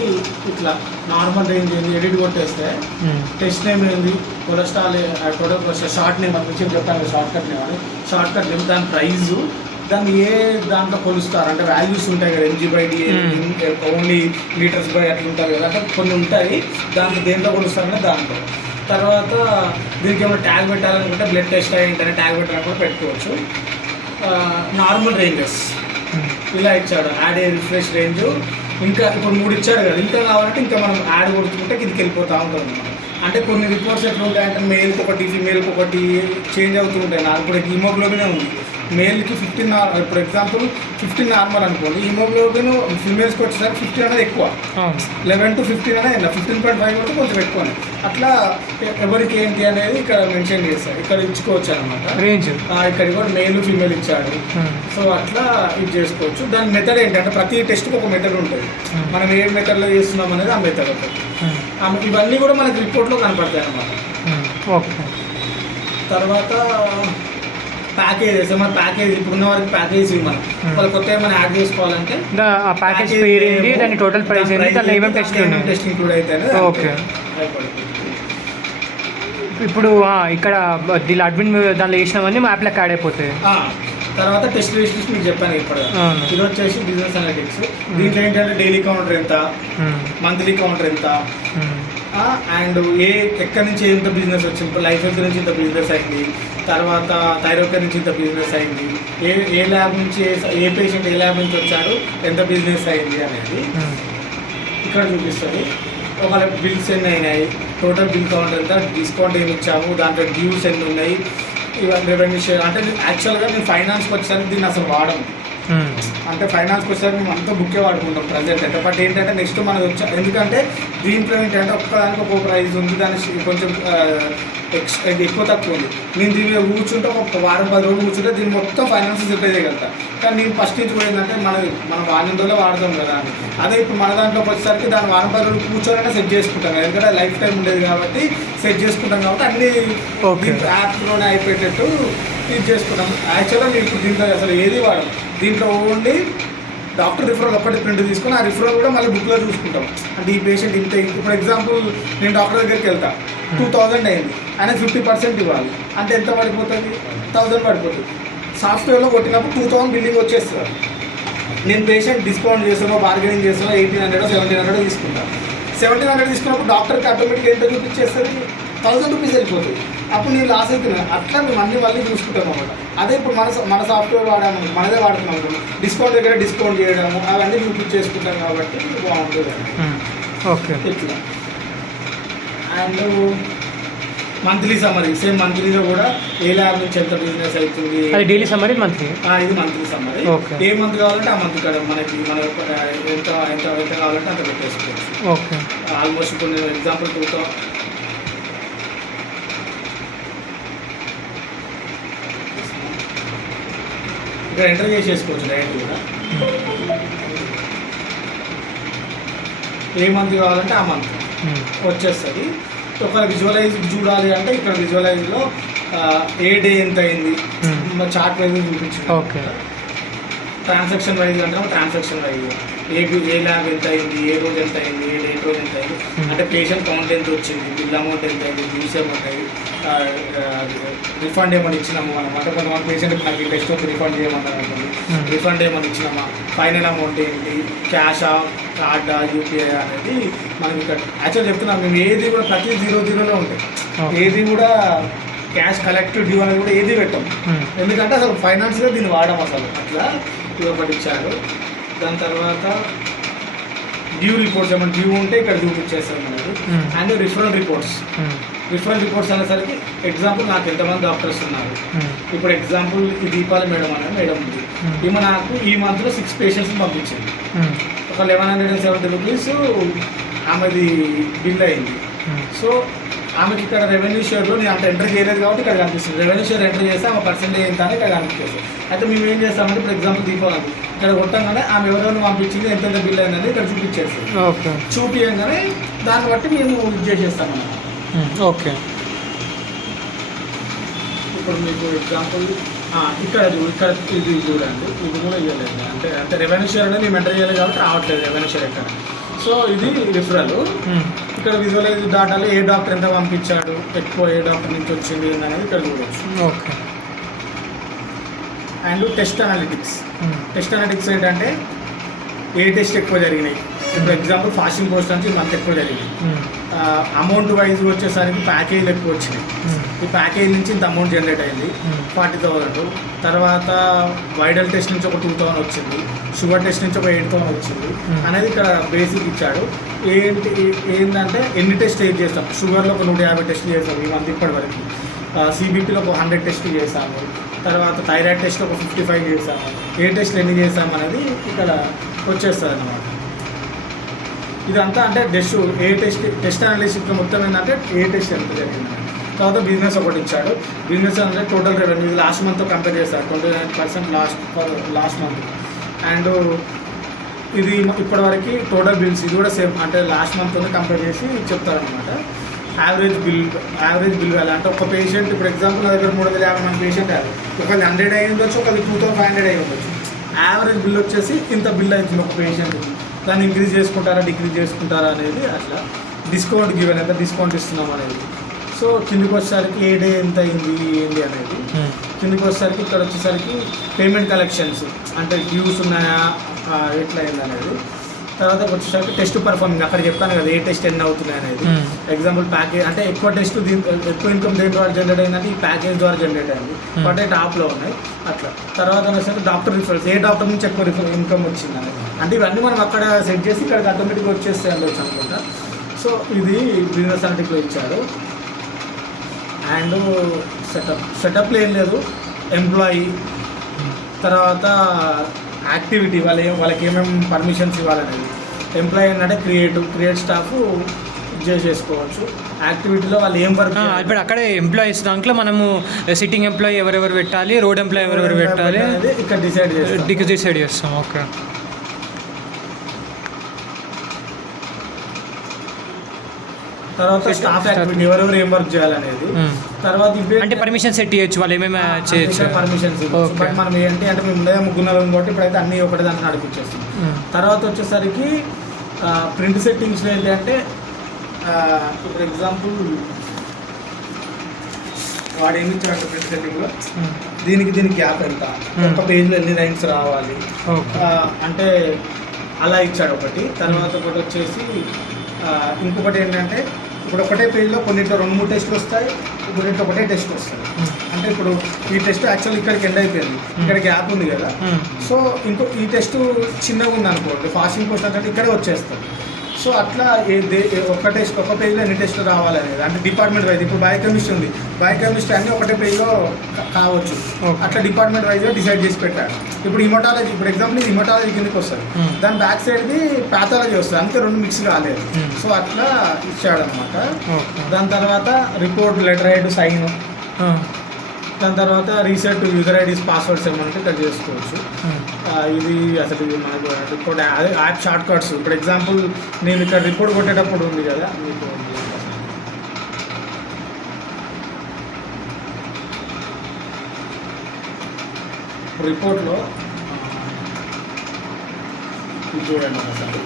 ఇట్లా నార్మల్ రేంజ్ ఏంది, ఎడిట్ కొట్టేస్తే టెస్ట్ నేమ్ ఏంది, కొలెస్ట్రాల్ టోటల్ షార్ట్ నేమ్ అనిపించి చెప్పాను, షార్ట్ కట్ నేమ్ అని, షార్ట్ కట్ నేమ్, దాని ప్రైజు, దాన్ని ఏ దాంట్లో కొలుస్తారు అంటే వాల్యూస్ ఉంటాయి కదా, MG/D ఓన్లీ లీటర్స్ బై అట్లా ఉంటుంది కదా, అంటే కొన్ని ఉంటాయి, దాంట్లో దేంట్లో కొలుస్తారంటే దాంట్లో. తర్వాత దీనికి ఏమైనా ట్యాగ్ పెట్టాలనుకుంటే బ్లడ్ టెస్ట్ ఏంటనే ట్యాగ్ పెట్టాలని కూడా పెట్టుకోవచ్చు. నార్మల్ రేంజెస్ ఇలా ఇచ్చాడు, యాడ్ ఏ రిఫ్రెష్ రేంజ్, ఇంకా ఇప్పుడు 3 ఇచ్చాడు కదా, ఇంకా కావాలంటే ఇంకా మనం యాడ్ కొడుతుంటే కిందకి వెళ్ళిపోతూ ఉంటుంది. అంటే కొన్ని రిపోర్ట్స్ ఎట్లా ఉంటాయి అంటే మేల్కి ఒకటి ఫీమేల్కి ఒకటి చేంజ్ అవుతుంటాయి. నాకు ఇప్పుడు హీమోగ్లోబిన్ ఉంది, మేల్కి 15 ఇప్పుడు ఎగ్జాంపుల్ 15 నార్మల్ అనుకోండి, హీమోగ్లోబిన్ ఫీమేల్స్కి వచ్చేసరికి 15 అనేది ఎక్కువ, 11 to 15 అనేది 15.5 వరకు కొంచెం ఎక్కువ. అట్లా ఎవరికి ఏంటి అనేది ఇక్కడ మెన్షన్ చేస్తారు, ఇక్కడ ఇచ్చుకోవచ్చు అనమాట రేంజ్. ఇక్కడ కూడా మేల్ ఫీమేల్ ఇచ్చాడు. సో అట్లా ఇది చేసుకోవచ్చు. దాని మెథడ్ ఏంటంటే ప్రతి టెస్ట్కి ఒక మెథడ్ ఉంటుంది, మనం ఏ మెథడ్లో చేస్తున్నాం అనేది ఆ మెథడ్ ఉంటుంది. ఇవన్నీ కూడా మనకి రిపోర్ట్లో కనపడతాయి అన్నమాట. ఓకే. తర్వాత ప్యాకేజెస్, మన ప్యాకేజ్ ఇప్పుడున్న వరకు ప్యాకేజ్ మనం వాళ్ళు కొత్త ఏమైనా యాడ్ చేసుకోవాలంటే ఆ ప్యాకేజ్ పేరు ఏంటి, దాని టోటల్ ప్రైస్ ఏంటి, దాంట్లో ఏమేమి టెస్ట్ ఇంక్లూడ్ అయితే ఓకే. ఇప్పుడు ఇక్కడ దీని అడ్మిన్ దాంట్లో వేసినామని మా యాప్లోకి యాడ్ అయిపోతాయి. తర్వాత టెస్ట్ రిజిస్ట్రేషన్ మీకు చెప్పాను ఇప్పుడు. ఇది వచ్చేసి బిజినెస్ అనలిటిక్స్. దీంట్లో ఏంటంటే డైలీ కౌంటర్ ఎంత, మంత్లీ కౌంటర్ ఎంత, అండ్ ఎక్కడి నుంచి ఎంత బిజినెస్ వచ్చింది. ఇప్పుడు లైఫ్ హెల్త్ నుంచి ఇంత బిజినెస్ అయింది, తర్వాత థైరాయిడ్ నుంచి ఇంత బిజినెస్ అయింది, ఏ ల్యాబ్ నుంచి ఏ పేషెంట్ ఏ ల్యాబ్ నుంచి వచ్చాడు, ఎంత బిజినెస్ అయింది అనేది ఇక్కడ చూపిస్తుంది. ఒకవేళ బిల్స్ ఎన్ని అయినాయి, టోటల్ బిల్ కౌంటర్ ఎంత, డిస్కౌంట్ ఏమి ఇచ్చాము, దాంట్లో డ్యూస్ ఎన్ని ఉన్నాయి, ఇవన్నీ రెవెన్యూ షేర్. అంటే యాక్చువల్గా నేను ఫైనాన్స్కి వచ్చేసరికి దీన్ని అసలు వాడము. అంటే ఫైనాన్స్కి వచ్చేసరికి మేము అంతా బుక్కే వాడుకుంటాం ప్రజెంట్ అయితే. బట్ ఏంటంటే నెక్స్ట్ మనకు వచ్చా, ఎందుకంటే దీంట్లో ఏంటంటే ఒక్కదానికి ఒక్కో ప్రైజ్ ఉంది, దాని కొంచెం ఎక్కువ తక్కువ ఉంది. నేను దీని మీద కూర్చుంటే ఒక వారం 10 రోజులు కూర్చుంటే దీన్ని మొత్తం ఫైనాన్స్ సెట్ చేయగలుగుతా. కానీ నేను ఫస్ట్ నుంచి పోయిందంటే మనం వారం రోజుల్లో వాడతాం కదా అని. అదే ఇప్పుడు మన దాంట్లోకి వచ్చేసరికి దాన్ని వారం 10 రోజులు కూర్చోనైనా సెట్ చేసుకుంటాం, ఎందుకంటే లైఫ్ టైం ఉండేది కాబట్టి సెట్ చేసుకుంటాం. కాబట్టి అన్ని యాప్లోనే అయిపోయేటట్టు ఇది చేసుకుంటాం. యాక్చువల్గా మేము ఇప్పుడు దీంట్లో అసలు ఏది వాడడం, దీంట్లో ఓన్లీ డాక్టర్ రిఫరల్ ఒక్కటి ప్రింట్ తీసుకొని ఆ రిఫరల్ కూడా మళ్ళీ బుక్లో చూసుకుంటాం. అంటే ఈ పేషెంట్ ఇంత, ఇప్పుడు ఎగ్జాంపుల్ నేను డాక్టర్ దగ్గరికి వెళ్తా, 2000 అయింది, ఆయన 50% ఇవ్వాలి అంటే ఎంత పడిపోతుంది, 1000 పడిపోతుంది. సాఫ్ట్వేర్లో కొట్టినప్పుడు 2000 బిల్లింగ్ వచ్చేస్తుంది. నేను పేషెంట్ డిస్కౌంట్ చేస్తానో బార్గెనింగ్ చేస్తానో 1800 1700 తీసుకుంటాను. 1700 తీసుకున్నప్పుడు డాక్టర్కి ఆటోమేటిక్గా ఎంత చూపించేస్తుంది, 1000 రూపీస్ వెళ్ళిపోతుంది. అప్పుడు నేను లాస్ అవుతున్నాను. అట్లా మేము అన్ని మళ్ళీ చూసుకుంటాం అన్నమాట. అదే ఇప్పుడు మన సాఫ్ట్వేర్ వాడాము, మనదే వాడుతున్నాం అనుకో, డిస్కౌంట్ దగ్గర డిస్కౌంట్ చేయడము అవన్నీ చూపించేసుకుంటాం కాబట్టి బాగుంటుంది. ఓకే. ఇట్లా అండ్ మంత్లీ సమ్మరీ, సేమ్ మంత్లీలో కూడా ఏ ల్యాబ్ నుంచి ఎంత బిజినెస్ అవుతుంది, అది డైలీ సమ్మరీ మంత్లీ. ఇది మంత్లీ సమ్మరీ. ఏ మంత్ కావాలంటే ఆ మంత్ కదా మనకి మన ఎంత ఎంత ఎంత కావాలంటే అంత పెట్టేసుకోవచ్చు. ఓకే. ఆల్మోస్ట్ ఇప్పుడు నేను ఎగ్జాంపుల్ 2000 ఇక్కడ ఎంటర్ చేసేసుకోవచ్చు డైరెక్ట్ కూడా. ఏ మంత్ కావాలంటే ఆ మంత్ వచ్చేస్తుంది. ఒకవేళ విజువలైజ్ చూడాలి అంటే ఇక్కడ విజువలైజ్లో ఏ డే ఎంత అయింది చార్ట్ వైజ్ చూపించాలి. ఓకే. ట్రాన్సాక్షన్ వైజ్ అంటే ట్రాన్సాక్షన్ వైజ్ ఏ ల్యాబ్ ఎంత అయింది, ఏ రోజు ఎంత అయింది, ఏ డేట్ రోజు ఎంత అయింది, అంటే పేషెంట్ కౌంట్ ఎంత వచ్చింది, బిల్ అమౌంట్ ఎంత అయింది, డ్యూస్ ఏమౌంట్ అయింది, రిఫండ్ ఏమైనా ఇచ్చినాము అనమాట. కొంతమంది పేషెంట్కి నాకు ఈ టెస్ట్ వచ్చి రిఫండ్ చేయమన్నారు అనుకోండి, రిఫండ్ ఏమైనా ఇచ్చినామా, ఫైనల్ అమౌంట్ ఏంటి, క్యాషా, కార్డా, యూపీఐ అనేది మనకి ఇక్కడ యాక్చువల్ చెప్తున్నాం. మేము ఏది కూడా ప్రతి 00లో ఉంటాయి, ఏది కూడా క్యాష్ కలెక్టివ్ డ్యూ అనేది కూడా ఏది పెట్టాం, ఎందుకంటే అసలు ఫైనాన్స్గా దీన్ని వాడడం అసలు. అట్లా ఇది ఒకటి ఇచ్చారు. దాని తర్వాత డ్యూ రిపోర్ట్స్, ఏమైనా డ్యూ ఉంటే ఇక్కడ చూపించేస్తాం మనకి. అండ్ రిఫరల్ రిపోర్ట్స్ అనేసరికి ఎగ్జాంపుల్ నాకు ఎంతమంది డాక్టర్స్ ఉన్నారు. ఇప్పుడు ఎగ్జాంపుల్ ఈ దీపాలి మేడం అనే మేడం ఉంది, ఈమె నాకు ఈ మంత్లో 6 పేషెంట్స్ని పంపించింది. ఒక 1170 రూపీస్ ఆమెది బిల్ అయింది. సో ఆమెకి ఇక్కడ రెవెన్యూ షేర్లో నేను అంత ఎంటర్ చేయలేదు కాబట్టి ఇక్కడ కనిపిస్తుంది. రెవెన్యూ షేర్ ఎంటర్ చేస్తే ఆమె పర్సెంటేజ్ ఎంత అని ఇక్కడ కనిపిస్తుంది. అయితే మేము ఏం చేస్తామంటే ఇప్పుడు ఎగ్జాంపుల్ దీపావళి ఇక్కడ కొట్టంగానే ఆమె ఎవరెవరు పంపించింది, ఎంతెంత బిల్ అయిందని ఇక్కడ చూపించేస్తుంది. చూపించగానే దాన్ని బట్టి మేము ఇది చేసేస్తాం అన్నమాట. ఓకే. ఇప్పుడు మీకు ఎగ్జాంపుల్ ఇక్కడ ఇది చూడండి, ఇది కూడా ఇవ్వలేదు. అంటే రెవెన్యూ షేర్ అనేది మేము ఎంటర్ చేయలేదు కాబట్టి రావట్లేదు రెవెన్యూ షేర్ ఎక్కడ. సో ఇది రిఫరల్. ఇక్కడ విజువలైజ్ డాటాలో ఏ డాక్టర్ ఎంత పంపించాడు, ఎక్కువ ఏ డాక్టర్ నుంచి వచ్చింది అనేది ఇక్కడ చూడవచ్చు. ఓకే. అండ్ టెస్ట్ అనలిటిక్స్ ఏంటంటే ఏ టెస్ట్ ఎక్కువ జరిగినాయి, ఇప్పుడు ఎగ్జాంపుల్ ఫాస్టింగ్ పోస్ట్ నుంచి మనకు ఎక్కువ జరిగింది. అమౌంట్ వైజ్ వచ్చేసరికి ప్యాకేజీలు ఎక్కువ వచ్చినాయి. ఈ ప్యాకేజ్ నుంచి ఇంత అమౌంట్ జనరేట్ అయింది 40,000. తర్వాత వైడల్ టెస్ట్ నుంచి ఒక 2,000 వచ్చింది, షుగర్ టెస్ట్ నుంచి ఒక 8,000 వచ్చింది అనేది ఇక్కడ బేసిక్ ఇచ్చాడు. ఏంటంటే ఎన్ని టెస్ట్ చేస్తాం, షుగర్లో ఒక 150 టెస్ట్లు చేస్తాం ఈ మంత్ ఇప్పటి వరకు, సిబిపిలో ఒక 100 టెస్ట్లు చేసాము, తర్వాత థైరాయిడ్ టెస్ట్ ఒక 55 చేసాము, ఏ టెస్ట్లు ఎన్ని చేసాము అనేది ఇక్కడ వచ్చేస్తుంది అన్నమాట. ఇదంతా అంటే ఏ టెస్ట్ అనాలిసిస్ మొత్తం ఏంటంటే ఏ టెస్ట్ ఎంత జరిగింది. తర్వాత బిజినెస్ ఒకటి ఇచ్చాడు. బిజినెస్ అంటే టోటల్ రెవెన్యూ ఇది లాస్ట్ మంత్తో కంపేర్ చేస్తారు 29% లాస్ట్ మంత్. అండ్ ఇది ఇప్పటివరకు టోటల్ బిల్స్ ఇది కూడా సేమ్ అంటే లాస్ట్ మంత్తో కంపేర్ చేసి చెప్తారనమాట. యావరేజ్ బిల్ వాల్యూ అంటే ఒక పేషెంట్ ఇప్పుడు ఎగ్జాంపుల్ నా దగ్గర 350 మంది పేషెంట్ ఒకళ్ళు 100 అయి ఉండొచ్చు, ఒకళ్ళు 2,500 అయి ఉండొచ్చు. యావరేజ్ బిల్ వచ్చేసి ఇంత బిల్ అవుతుంది ఒక పేషెంట్. దాన్ని ఇంక్రీజ్ చేసుకుంటారా డిక్రీజ్ చేసుకుంటారా అనేది అట్లా. డిస్కౌంట్ గివెన్ ఎంత డిస్కౌంట్ ఇస్తున్నాం అనేది. సో కిందికి వచ్చేసరికి ఏ డే ఎంత అయింది ఏంటి అనేది. కిందికి వచ్చేసరికి ఇక్కడ వచ్చేసరికి పేమెంట్ కలెక్షన్స్ అంటే డ్యూస్ ఉన్నాయా ఎట్లా అయింది అనేది. తర్వాత వచ్చేసరికి టెస్ట్ పర్ఫార్మింగ్ అక్కడ చెప్తాను కదా ఏ టెస్ట్ ఎన్ని అవుతున్నాయి అనేది. ఎగ్జాంపుల్ ప్యాకేజ్ అంటే ఎక్కువ టెస్ట్ ఎక్కువ ఇన్కమ్ దేని ద్వారా జనరేట్ అయిందంటే ఈ ప్యాకేజ్ ద్వారా జనరేట్ అయింది అంటే టాప్లో ఉన్నాయి అట్లా. తర్వాత వచ్చేసరికి డాక్టర్ రిఫరెన్స్ ఏ డాక్టర్ నుంచి ఎక్కువ ఇన్కమ్ వచ్చింది అనేది. అంటే ఇవన్నీ మనం అక్కడ సెట్ చేసి ఇక్కడికి ఆటోమేటిక్గా వచ్చేస్తాయి ఉండొచ్చు అనుకుంటా. సో ఇది బిజినెస్ అనలిటిక్లో ఇచ్చారు. అండ్ సెటప్లో ఏం లేదు, ఎంప్లాయీ తర్వాత యాక్టివిటీ వాళ్ళకి ఏమేమి పర్మిషన్స్ ఇవ్వాలనేది. ఎంప్లాయీ అంటే క్రియేట్ స్టాఫ్ చేసుకోవచ్చు. యాక్టివిటీలో వాళ్ళు ఏం వర్క్ ఇప్పుడు అక్కడే ఎంప్లాయీస్ దాంట్లో మనము సిట్టింగ్ ఎంప్లాయీ ఎవరెవరు పెట్టాలి, రోడ్ ఎంప్లాయీ ఎవరెవరు పెట్టాలి ఇక్కడ డిసైడ్ చేస్తాం. ఓకే. తర్వాత స్టాఫ్ యాక్టివిటీ ఎవరెవరు ఏం వర్క్ చేయాలనేది. తర్వాత అంటే పర్మిషన్ సెట్ చేయొచ్చు, వాళ్ళు ఏమేమి చేయొచ్చు పర్మిషన్స్. బట్ మనం ఏంటి అంటే మేము ఉండేది 3 నెలలు కాబట్టి ఇప్పుడైతే అన్ని ఒకటి దాన్ని నడిపించేస్తాం. తర్వాత వచ్చేసరికి ప్రింట్ సెట్టింగ్స్లో ఏంటి అంటే ఇప్పుడు ఎగ్జాంపుల్ వాడు ఏమి ఇచ్చాడు ప్రింట్ సెట్టింగ్లో దీనికి గ్యాప్ ఎంత, ఒక పేజ్లో ఎన్ని లైన్స్ రావాలి అంటే అలా ఇచ్చాడు ఒకటి. తర్వాత ఒకటి వచ్చేసి ఇంకొకటి ఏంటంటే ఇప్పుడు ఒకటే పేజ్లో కొన్నింటిలో 2-3 టెస్ట్లు వస్తాయి, కొన్నింటిలో ఒకటే టెస్ట్ వస్తుంది. అంటే ఇప్పుడు ఈ టెస్ట్ యాక్చువల్ ఇక్కడికి ఎండ్ అయిపోయింది, ఇక్కడ గ్యాప్ ఉంది కదా. సో ఈ టెస్ట్ చిన్నగా ఉంది అనుకోండి, ఫాస్టింగ్ పోస్ట్ అంటే ఇక్కడే వచ్చేస్తుంది. సో అట్లా ఒక పేజ్లో ఎన్ని టెస్ట్లు రావాలనేది అంటే డిపార్ట్మెంట్ వైజ్. ఇప్పుడు బయోకెమిస్ట్రీ ఉంది, బయోకెమిస్ట్రీ అన్నీ ఒకటే పేజ్లో కావచ్చు, అట్లా డిపార్ట్మెంట్ వైజ్గా డిసైడ్ చేసి పెట్టారు. ఇప్పుడు హిమటాలజీ ఇప్పుడు ఎగ్జాంపుల్ ఇది హిమటాలజీ కిందకి వస్తుంది, దాని బ్యాక్ సైడ్ది ప్యాథాలజీ వస్తుంది, అందుకే 2 మిక్స్ కాలేదు. సో అట్లా ఇచ్చాడనమాట. దాని తర్వాత రిపోర్ట్ లెటర్ హెడ్ సైన్, దాని తర్వాత రీసెట్ యూజర్ ఐడీస్ పాస్వర్డ్స్ ఏమంటే ఇక్కడ చేసుకోవచ్చు. ఇది అసలు ఇది మనకు రిపోర్ట్ అదే యాప్ షార్ట్ కట్స్. ఇప్పుడు ఎగ్జాంపుల్ నేను ఇక్కడ రిపోర్ట్ కొట్టేటప్పుడు ఉంది కదా మీకు రిపోర్ట్లో ఇది చూడండి అసలు.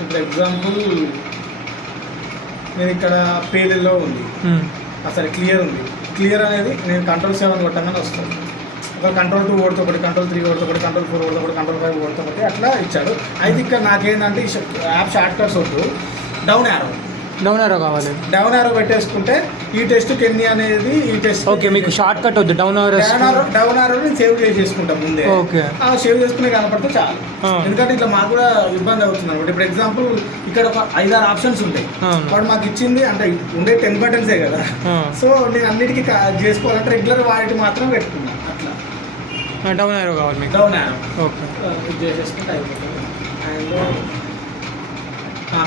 ఇప్పుడు ఎగ్జాంపుల్ నేను ఇక్కడ పేర్లలో ఉంది అసలు క్లియర్ ఉంది. క్లియర్ అనేది నేను Ctrl+7 కొట్టగానే వస్తుంది. ఒక Ctrl+2 కొడితే ఒకటి, Ctrl+3 కొడితే ఒకటి, Ctrl+4 కొడితే ఒకటి, Ctrl+5 కొడితే ఒకటి అట్లా ఇచ్చాడు. అయితే ఇక్కడ నాకేంటంటే యాప్ షార్ట్ కట్స్ వద్దు, డౌన్ యారో కావాలి. డౌన్ యారో పెట్టేసుకుంటే ఈ టెస్ట్కి ఎన్ని అనేది ఈ టెస్ట్ ఓకే. మీకు షార్ట్ కట్ వద్దు, డౌన్ యారో నేను సేవ్ చేసేసుకుంటాం ముందే. సేవ్ చేసుకునే కనపడితే చాలు. ఎందుకంటే ఇట్లా మాకు కూడా ఇబ్బంది అవుతుంది అనమాట. ఇప్పుడు ఎగ్జాంపుల్ ఇక్కడ ఒక 5-6 ఆప్షన్స్ ఉంటాయి, వాడు మాకు ఇచ్చింది అంటే ఉండే 10 బటన్సే కదా. సో నేను అన్నిటికీ చేసుకోవాలంటే రెగ్యులర్ వాటి మాత్రం పెట్టుకున్నాను. అట్లా డౌన్ యారో కావాలి మీకు. డౌన్ యారో ఓకే ఇది చేసేసుకుంటే అయిపోతుంది. అండ్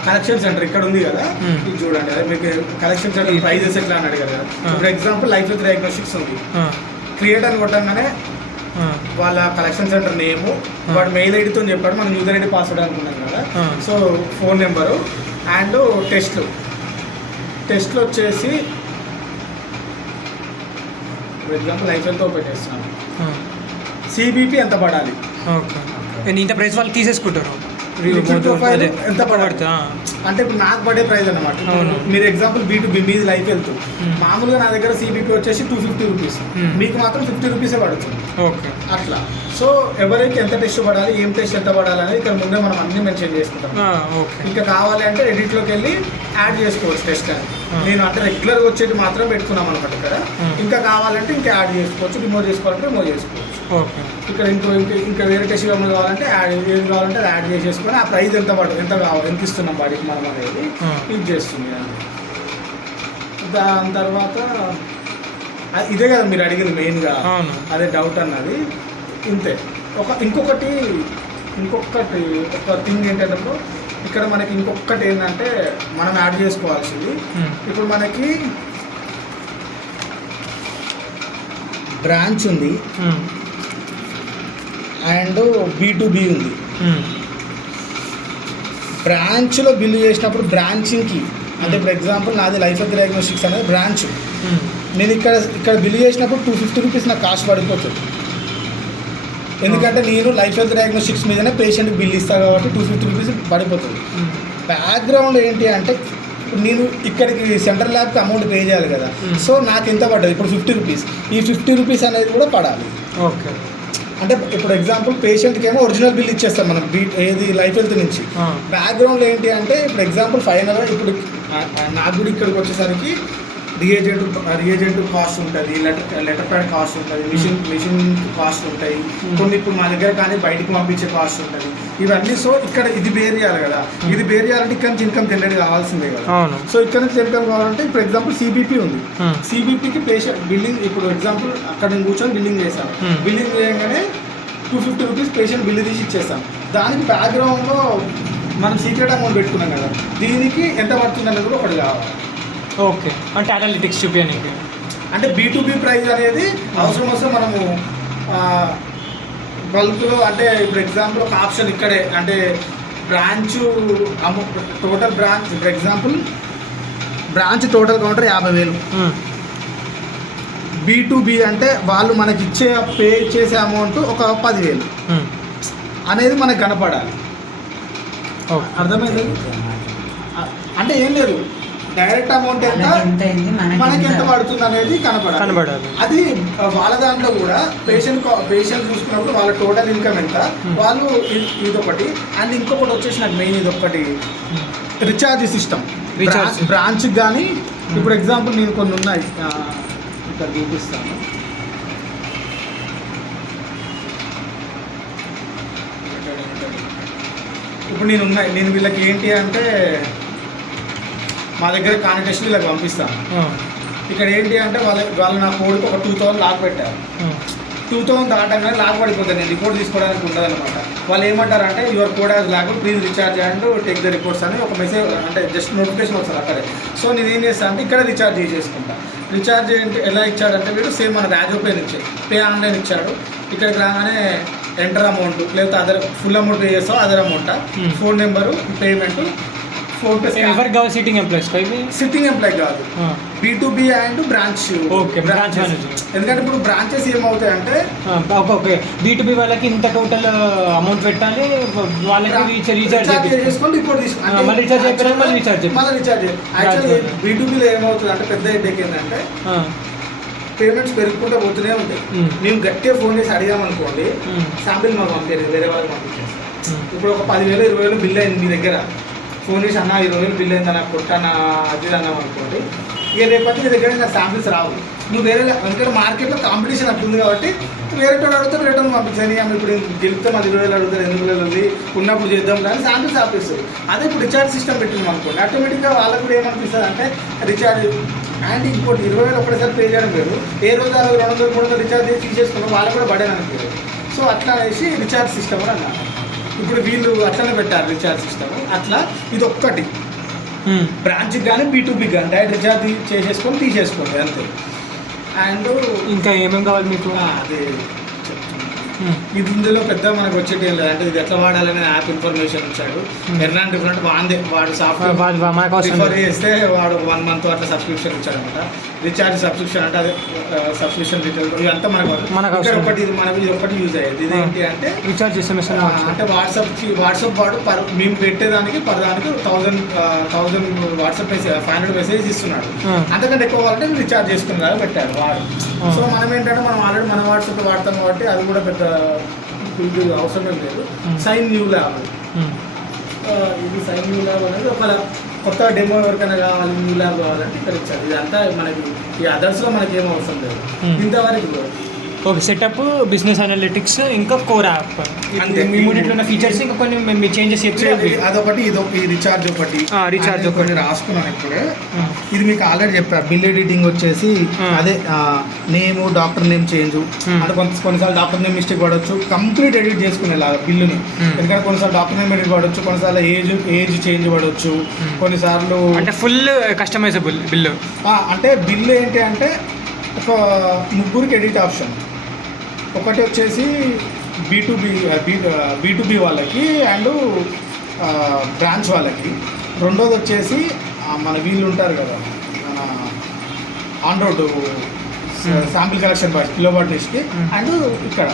కలెక్షన్ సెంటర్ ఇక్కడ ఉంది కదా, ఇది చూడండి. అదే మీకు కలెక్షన్ సెంటర్ ప్రైజెస్ ఎట్లా అని అడిగారు కదా. ఇప్పుడు ఎగ్జాంపుల్ లైఫ్ విత్ డయాగ్నోస్టిక్స్ ఉంది, క్రియేట్ అని కొట్టంగానే వాళ్ళ కలెక్షన్ సెంటర్ నేము, వాడు మెయిల్ ఐడితో చెప్పాడు, మనం యూజర్ ఐడి పాస్వర్డ్ అనుకున్నాం కదా. సో ఫోన్ నెంబరు అండ్ టెస్ట్లు వచ్చేసి for example life health open చేస్తున్నాను, సిబిపి ఎంత పడాలి, ఓకే. ఇంత ప్రైస్ వాళ్ళు తీసేసుకుంటారు. లిక్విడ్ ప్రొఫైల్ ఎంత పడుతుంది పడుతుందా? అంటే ఇప్పుడు నాకు పడే ప్రైస్ అనమాట. అవును. మీరు ఎగ్జాంపుల్ B2B మీది లైఫ్ వెళ్తూ మామూలుగా నా దగ్గర CBP వచ్చేసి 250 రూపీస్, మీకు మాత్రం 50 రూపీసే పడుతుంది ఓకే. అట్లా. సో ఎవరికి ఎంత టెస్ట్ పడాలి, ఏం టెస్ట్ ఎంత పడాలి అనేది ఇక్కడ ముందే మనం అన్ని మెన్షన్ చేసుకుంటాం. ఓకే. ఇంకా కావాలి అంటే ఎడిట్లోకి వెళ్ళి యాడ్ చేసుకోవచ్చు టెస్ట్ అని. నేను అంటే రెగ్యులర్గా వచ్చేది మాత్రం పెట్టుకున్నాం అనమాట ఇక్కడ. ఇంకా కావాలంటే ఇంకా యాడ్ చేసుకోవచ్చు, రిమూవ్ చేసుకోవాలంటే రిమూవ్ చేసుకోవచ్చు. ఓకే. ఇక్కడ ఇంకా వేరే టెస్ట్ కావాలంటే ఏం కావాలంటే అది యాడ్ చేసేసుకొని ఆ ప్రైస్ ఎంత పడుతుంది, ఎంత కావాలి, ఎంత ఇస్తున్నాం వాడికి మనం అనేది ఇది చేస్తుంది. దాని తర్వాత ఇదే కదా మీరు అడిగింది మెయిన్గా, అదే డౌట్ అన్నది. ఇంతే. ఇంకొకటి ఒక థింగ్ ఏంటంటే ఇక్కడ మనకి ఇంకొకటి ఏంటంటే మనం యాడ్ చేసుకోవాల్సింది, ఇప్పుడు మనకి బ్రాంచ్ ఉంది అండ్ B2B ఉంది. బ్రాంచ్లో బిల్లు చేసినప్పుడు బ్రాంచింగ్కి అంటే ఇప్పుడు ఎగ్జాంపుల్ నాది లైఫ్ ఆఫ్ డయాగ్నోస్టిక్స్ అనేది బ్రాంచ్. నేను ఇక్కడ బిల్లు చేసినప్పుడు 250 రూపీస్ నాకు కాస్ట్ పడిపోతుంది. ఎందుకంటే నేను లైఫ్ హెల్త్ డయాగ్నోస్టిక్స్ మీదనే పేషెంట్కి బిల్ ఇస్తాను కాబట్టి 250 రూపీస్ పడిపోతుంది. బ్యాక్గ్రౌండ్ ఏంటి అంటే నేను ఇక్కడికి సెంట్రల్ ల్యాబ్కి అమౌంట్ పే చేయాలి కదా. సో నాకు ఎంత పడ్డది ఇప్పుడు 50 రూపీస్. ఈ 50 రూపీస్ అనేది కూడా పడాలి. ఓకే. అంటే ఇప్పుడు ఎగ్జాంపుల్ పేషెంట్కి ఏమో ఒరిజినల్ బిల్ ఇచ్చేస్తాం మనం ఏది లైఫ్ హెల్త్ నుంచి. బ్యాక్గ్రౌండ్ ఏంటి అంటే ఇప్పుడు ఎగ్జాంపుల్ ఫైనల్ ఇప్పుడు నాకు కూడా ఇక్కడికి వచ్చేసరికి రియేజెంట్ కాస్ట్ ఉంటుంది, లెటర్ ప్యాడ్ కాస్ట్ ఉంటుంది, మిషన్ కాస్ట్ ఉంటాయి కొన్ని. ఇప్పుడు మా దగ్గర కానీ బయటకు పంపించే కాస్ట్ ఉంటుంది ఇవన్నీ. సో ఇక్కడ ఇది బేర్ చేయాలి కదా. ఇది బేర్ చేయాలంటే ఇక్కడ నుంచి ఇన్కమ్ జనరేట్ కావాల్సిందే కదా. సో ఇక్కడ నుంచి ఇన్కమ్ కావాలంటే ఇప్పుడు ఎగ్జాంపుల్ CBP ఉంది. CBPకి పేషెంట్ బిల్లింగ్ ఇప్పుడు ఎగ్జాంపుల్ అక్కడ నేను కూర్చొని బిల్లింగ్ చేశాను. బిల్లింగ్ చేయగానే 250 రూపీస్ పేషెంట్ బిల్లు తీసి ఇచ్చేస్తాం. దానికి బ్యాక్గ్రౌండ్లో మనం సీక్రెట్ అమౌంట్ పెట్టుకున్నాం కదా, దీనికి ఎంత పడుతుంది అనేది కూడా ఒకటి కావాలి. ఓకే. అంటే అనలిటిక్స్ చూపించడానికి అంటే B2B ప్రైస్ అనేది అవసరం వస్తే మనము బల్క్లో అంటే ఇప్పుడు ఎగ్జాంపుల్ ఒక ఆప్షన్ ఇక్కడే అంటే బ్రాంచ్ టోటల్ బ్రాంచ్ ఇప్పుడు example branch total counter 50,000. B2B అంటే వాళ్ళు మనకి ఇచ్చే పే చేసే అమౌంట్ ఒక 10,000 అనేది మనకు కనపడాలి. అర్థమైంది? అంటే ఏం లేదు, డైరెక్ట్ అమౌంట్ ఎంత మనకి ఎంత పడుతుంది అనేది కనపడాలి. అది వాళ్ళ దాంట్లో కూడా పేషెంట్ చూసుకున్నప్పుడు వాళ్ళ టోటల్ ఇన్కమ్ ఎంత వాళ్ళు ఇదొకటి. అండ్ ఇంకొకటి వచ్చేసి నాకు మెయిన్ ఇదొకటి రీఛార్జ్ సిస్టమ్ బ్రాంచ్కి కానీ. ఇప్పుడు ఎగ్జాంపుల్ నేను కొన్ని ఉన్నాయి ఇక్కడ చూపిస్తాను. ఇప్పుడు నేను వీళ్ళకి ఏంటి అంటే మా దగ్గర కాంటాక్ట్ ఇలా పంపిస్తాను. ఇక్కడ ఏంటి అంటే వాళ్ళు నా కోడ్కి ఒక 2,000 లాక్ పెట్టారు. 2,000 దాటంగానే లాక్ పడిపోతుంది. నేను రిపోర్ట్ తీసుకోవడానికి ఉండదు అనమాట. వాళ్ళు ఏమంటారంటే your code has lock, please recharge and take the reports అని ఒక మెసేజ్ అంటే జస్ట్ నోటిఫికేషన్ వస్తుంది అక్కడే. సో నేను ఏం చేస్తాను అంటే ఇక్కడ రీఛార్జ్ చేసేసుకుంటా. రీఛార్జ్ ఏంటి ఎలా ఇచ్చాడంటే వీడు సేమ్ మన రాజో పేని ఇచ్చాడు, పే ఆన్లైన్ ఇచ్చాడు. ఇక్కడికి రాగానే ఎంటర్ అమౌంట్ లేకపోతే అదర్ ఫుల్ అమౌంట్ పే చేస్తావు, other amount, phone number, payment, PhonePe. Sitting employees sitting employee కాదు, B2B and branch. Okay. Branch ఎందుకంటే ఇప్పుడు బ్రాంచెస్ ఏమవుతాయంటే ఓకే B2B వాళ్ళకి ఇంత టోటల్ అమౌంట్ పెట్టాలి, వాళ్ళకి రీఛార్జ్ చేసుకొని రిపోర్ట్ తీసుకుంటాం, మళ్ళీ రీఛార్జ్ అయిపోయినా మళ్ళీ రీఛార్జ్. యాక్చువల్లీ B2Bలో ఏమవుతుంది అంటే పెద్ద హెడ్ఏక్ ఏంటంటే పేమెంట్స్ పెరుగుకుంటూ పోతూనే ఉంటాయి. మేము గట్టిగా ఫోన్ చేసి అడిగామనుకోండి, శాంపిల్ మాకు పంపించారు, వేరే వాళ్ళకి పంపించేస్తాం. ఇప్పుడు ఒక 10,000 20,000 బిల్ అయింది మీ దగ్గర, ఫోన్ చేసి అన్న 20,000 బిల్ అయింది నాకు కొట్టానా అది అన్నాం అనుకోండి. ఇక రేపటి నీ దగ్గర నాకు శాంపిల్స్ రావు. నువ్వు వేరే ఎందుకంటే మార్కెట్లో కాంపిటీషన్ అట్లా ఉంది కాబట్టి వేరే టోడు అడుగుతారు, రిటర్న్ పంపించాను. ఆమె ఇప్పుడు గెలిపితే 10,000 అడుగుతారు, 8,000 ఉంది, ఉన్నప్పుడు చేద్దాం కానీ శాంపిల్స్ ఆపేస్తారు. అదే ఇప్పుడు రీఛార్జ్ సిస్టమ్ పెట్టినాం అనుకోండి, ఆటోమేటిక్గా వాళ్ళకు కూడా ఏమనిపిస్తుంది అంటే రీఛార్జ్ అండ్ ఇంకోటి 20,000 ఒకటేసారి పే చేయడం లేదు. ఏ రోజు 200 300 రీఛార్జ్ చేసి తీసేసుకున్నాం, వాళ్ళకు కూడా పడేది అనిపించదు. సో అట్లా అనేసి రీఛార్జ్ సిస్టమ్ అని అన్నారు. ఇప్పుడు వీళ్ళు అట్లనే పెట్టారు రీఛార్జ్ సిస్టమ్. అట్లా ఇది ఒక్కటి బ్రాంచ్కి కానీ B2B కానీ డైరెక్ట్ రీఛార్జ్ చేసేసుకొని తీసేసుకోండి అంతే. అండ్ ఇంకా ఏమేమి కావాలి మీకు? అదే ఇది ఇందులో పెద్ద మనకు వచ్చేటి ఏం లేదు, అంటే ఇది ఎట్లా వాడాలనే యాప్ ఇన్ఫర్మేషన్ ఇచ్చాడు. ఎర్నాన్ డిఫరెంట్ వాందే వాడు సాఫ్ట్వేర్ ప్రిఫర్ చేస్తే వాడు 1 month అట్లా సబ్స్క్రిప్షన్ ఇచ్చాడు అనమాట. రీఛార్జ్ సబ్స్క్రిప్షన్ అంటే అదే సబ్స్క్రిప్షన్ రిటైల్ ఇదంతా మనకు ఒకటి ఇది మనకి ఇది ఒకటి యూజ్ అయ్యేది. ఇది ఏంటి అంటే రీఛార్జ్ అంటే వాట్సాప్ వాడు మేము పెట్టేదానికి దానికి 1000 వాట్సాప్ మెసేజ్ 500 మెసేజ్ ఇస్తున్నాడు. అంతకంటే ఎక్కువ వాళ్ళంటే రీఛార్జ్ చేసుకున్నారు పెట్టారు వాడు. సో మనం ఏంటంటే మనం ఆల్రెడీ మన వాట్సాప్ వాడతాం కాబట్టి అది కూడా పెద్ద అవసరం లేదు. సైన్ న్యూ ల్యాబ్, ఇది సైన్ న్యూ ల్యాబ్ అనేది ఒక కొత్త డెమో ఎవరికైనా కావాలి, న్యూ ల్యాబ్ కావాలంటే ఇక్కడ ఇచ్చారు. ఇదంతా మనకి ఈ అదర్స్లో మనకి ఏం అవసరం లేదు ఇంతవరకు. ఓకే, సెటప్, బిజినెస్ అనలిటిక్స్, ఇంకా కోర్ యాప్, అంతే. మీ మూడింటిలో ఉన్న ఫీచర్స్ ఇంకా కొన్ని మీ చేంజెస్ చెప్పి అదొకటి ఈ రీఛార్జ్ ఒకటి రీఛార్జ్ ఒకటి రాసుకున్నాను ఇప్పుడే. ఇది మీకు ఆల్రెడీ చెప్పా, బిల్ ఎడిటింగ్ వచ్చేసి అదే నేమ్ డాక్టర్ నేమ్ చేంజ్ అంటే కొన్నిసార్లు డాక్టర్ నేమ్ మిస్టేక్ పడవచ్చు, కంప్లీట్ ఎడిట్ చేసుకునేలాగా బిల్లుని. ఎందుకంటే కొన్నిసార్లు డాక్టర్ నేమ్ ఎడిట్ పడవచ్చు, కొన్నిసార్లు ఏజ్ చేంజ్ పడవచ్చు, కొన్నిసార్లు అంటే ఫుల్ కస్టమైజబుల్ బిల్లు. అంటే బిల్లు ఏంటి అంటే ఒక 3 ఎడిట్ ఆప్షన్. ఒకటి వచ్చేసి B2B వాళ్ళకి అండ్ బ్రాంచ్ వాళ్ళకి. రెండోది వచ్చేసి మన వీళ్ళు ఉంటారు కదా మన on road sample collection boys కిలోబాటిస్కి అండ్ ఇక్కడ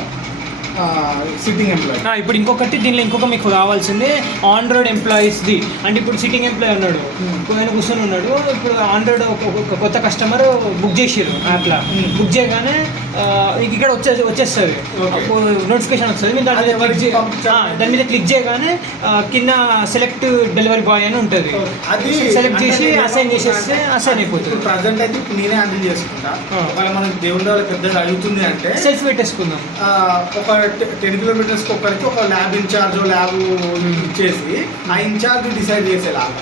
సిట్టింగ్ ఎంప్లాయీ. ఇప్పుడు ఇంకొకటి దీనిలో ఇంకొక మీకు కావాల్సింది ఆన్ రోడ్ ఎంప్లాయీస్ది. అంటే ఇప్పుడు సిట్టింగ్ ఎంప్లాయీ ఉన్నాడు, ఆయన కూర్చొని ఉన్నాడు, ఇప్పుడు ఆన్ రోడ్ ఒక కొత్త కస్టమర్ బుక్ చేసారు యాప్లో. బుక్ చేయగానే ఇక్కడ వచ్చేస్తుంది నోటిఫికేషన్ వస్తుంది. మీరు దాని మీద క్లిక్ చేయగానే కింద సెలెక్ట్ డెలివరీ బాయ్ అని ఉంటుంది, అది సెలెక్ట్ చేసి అసైన్ చేసేస్తే అసైన్ అయిపోతుంది. ప్రజెంట్ అయితే నేనే హ్యాండిల్ చేసుకుంటా. మనకి దేవుళ్ళ పెద్దగా అడుగుతుంది అంటే సెల్ఫ్ పెట్టేసుకుందాం. ఒక 10 kilometers ఒక్కరికి ఒక ల్యాబ్ ఇన్ఛార్జ్ ల్యాబ్ ఇచ్చేసి ఆ ఇన్ఛార్జ్ డిసైడ్ చేసేలాగా.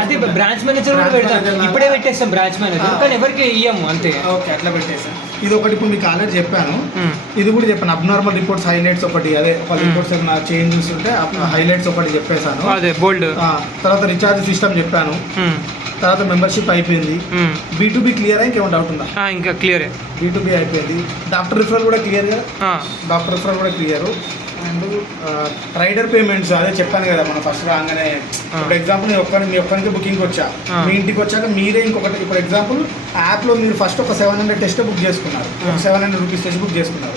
అదే బ్రాంచ్ మేనేజర్ కూడా పెడతాం, ఇప్పుడే పెట్టేస్తాం బ్రాంచ్ మేనేజర్, కానీ ఎవరికి ఇయ్యము అంతే. ఓకే, అట్లా పెట్టేసాం. ఇది ఒకటి ఇప్పుడు మీకు ఆల్రెడీ చెప్పాను, ఇది కూడా చెప్పాను. అబ్నార్మల్ రిపోర్ట్స్ హైలైట్స్ ఒకటి, అదే రిపోర్ట్స్ ఏమైనా చేంజెస్ ఉంటే హైలైట్స్ ఒకటి చెప్పేశాను. అదే బోల్డ్. తర్వాత రీఛార్జ్ సిస్టమ్ చెప్పాను. తర్వాత మెంబర్షిప్ అయిపోయింది. B2B క్లియర్ ఇంకేమైనా డౌట్ ఉందా? ఇంకా క్లియర్. B2B అయిపోయింది. డాక్టర్ రిఫరల్ కూడా క్లియర్ కదా, డాక్టర్ రిఫరల్ కూడా క్లియర్. అండ్ రైడర్ పేమెంట్స్ అదే చెప్పాను కదా మనం ఫస్ట్ రాగానే. ఇప్పుడు ఎగ్జాంపుల్ మీ ఒక్కరికి బుకింగ్కి వచ్చా, మీ ఇంటికి వచ్చాక మీరే ఇంకొకటి, ఇప్పుడు ఎగ్జాంపుల్ యాప్లో మీరు ఫస్ట్ ఒక 700 టెస్ట్ బుక్ చేసుకున్నారు, 700 రూపీస్ టెస్ట్ బుక్ చేసుకున్నారు.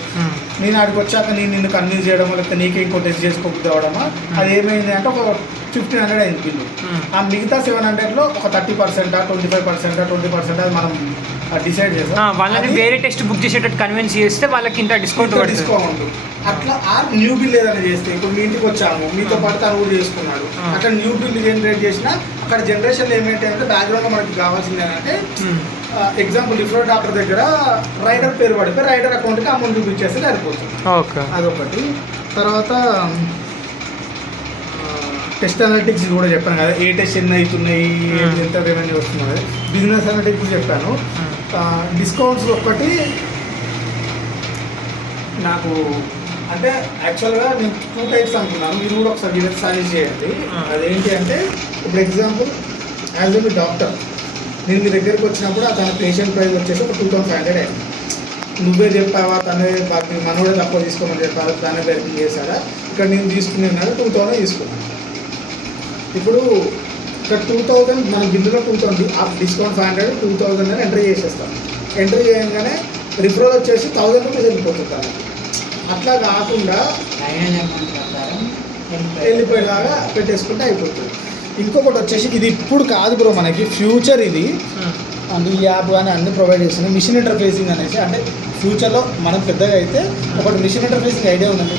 నేను ఆడికి వచ్చాక నేను నిన్ను కన్విన్స్ చేయడమో లేకపోతే నీకే ఇంకో టెస్ట్ చేసుకోకపోతే అవడమా, అది ఏమైంది అంటే ఒక 1500 అయింది బిల్లు. ఆ మిగతా 700లో ఒక 30%, 25%, 20% అది మనం డిసైడ్ చేస్తాం. వాళ్ళని వేరే టెస్ట్ బుక్ చేసేటట్టు కన్విన్స్ చేస్తే వాళ్ళకి ఇంత డిస్కౌంట్ అట్లా ఆ న్యూ బిల్ ఏదైనా చేస్తే, ఇప్పుడు మీ ఇంటికి వచ్చాము మీతో పాటు తను కూడా చేసుకున్నాడు, అట్లా న్యూ బిల్ జనరేట్ చేసినా అక్కడ జనరేషన్ ఏమైతే అంటే బ్యాక్గ్రౌండ్లో మనకి కావాల్సింది ఏంటంటే ఎగ్జాంపుల్ రిఫరల్ డాక్టర్ దగ్గర రైడర్ పేరు పడిపోయి రైడర్ అకౌంట్కి అమౌంట్ చూపించేస్తే సరిపోతుంది. అదొకటి. తర్వాత టెస్ట్ అనలిటిక్స్ కూడా చెప్పాను కదా, ఏ టెస్ట్ ఎన్ని అవుతున్నాయి, ఎంత రెవెన్యూ వస్తున్నాయి. బిజినెస్ అనలిటిక్స్ చెప్పాను. డిస్కౌంట్స్ ఒకటి నాకు అంటే యాక్చువల్గా నేను 2 types అనుకున్నాను, మీరు కూడా ఒకసారి సజెస్ట్ చేయండి. అదేంటి అంటే ఇప్పుడు ఎగ్జాంపుల్ యాజ్ ఎ డాక్టర్ నేను మీ దగ్గరికి వచ్చినప్పుడు తన పేషెంట్ ప్రైస్ వచ్చేసి ఒక 2500 అయింది. నువ్వే చెప్పావా, తనే బాకి మనోడే తక్కువ తీసుకోమని చెప్పారు, తనే వెరిఫై చేశాడా? ఇక్కడ నేను తీసుకున్నాను 2000 తీసుకున్నాను. ఇప్పుడు ఇక్కడ 2000 మన బిల్లులో 2000 ఆ డిస్కౌంట్ 500 2000 అని ఎంటర్ చేసేస్తాను. ఎంటర్ చేయగానే రిఫరల్ వచ్చేసి 1000 రూపీస్ వెళ్ళిపోతుంది. అట్లా కాకుండా వెళ్ళిపోయేలాగా పెట్టేసుకుంటే అయిపోతుంది. ఇంకొకటి వచ్చేసి ఇది ఇప్పుడు కాదు బ్రో, మనకి ఫ్యూచర్ ఇది. అండ్ ఈ యాప్ కానీ అన్ని ప్రొవైడ్ చేస్తున్నాయి. మిషన్ ఇంటర్ఫేసింగ్ అనేసి అంటే ఫ్యూచర్లో మనం పెద్దగా అయితే ఒకటి మిషన్ ఇంటర్ఫేసింగ్ ఐడియా ఉందండి,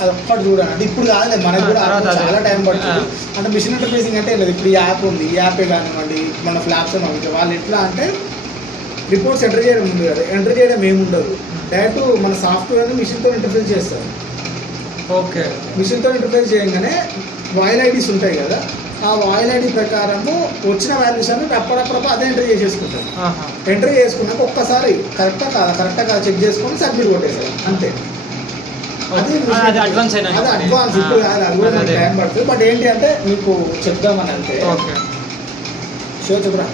అది ఒక్కటి చూడండి. అంటే ఇప్పుడు కాదులేదు, మనకు కూడా చాలా టైం పడుతుంది. అంటే మిషన్ ఇంటర్ఫేసింగ్ అంటే లేదు, ఇప్పుడు ఈ యాప్ ఉంది, ఈ యాపే కానివ్వండి మన ఫ్లాప్స్ అని వాళ్ళు ఎట్లా అంటే రిపోర్ట్స్ ఎంటర్ చేయడం ఉంది కదా, ఎంటర్ చేయడం ఏముండదు, డైరెక్ట్ మన సాఫ్ట్వేర్ని మిషన్తో ఇంటర్ఫేస్ చేస్తారు. ఓకే, మిషన్తో ఇంటర్ఫేస్ చేయగానే వాయిల్ ఐడీస్ ఉంటాయి కదా, ఆ వాయిల్ ఐడి ప్రకారము వచ్చిన వాల్యూస్ అన్ని అప్పుడప్పుడు అదే ఎంటర్ చేసేసుకుంటారు. ఎంటర్ చేసుకున్నాక ఒక్కసారి కరెక్టా కాదా చెక్ చేసుకొని సబ్మిట్ కొట్టేసారు అంతే. అది అడ్వాన్స్ ఇప్పుడు కాదు, అది కూడా టైం పడుతుంది. బట్ ఏంటి అంటే మీకు చెప్దామని అంతే. షో చెప్పురా.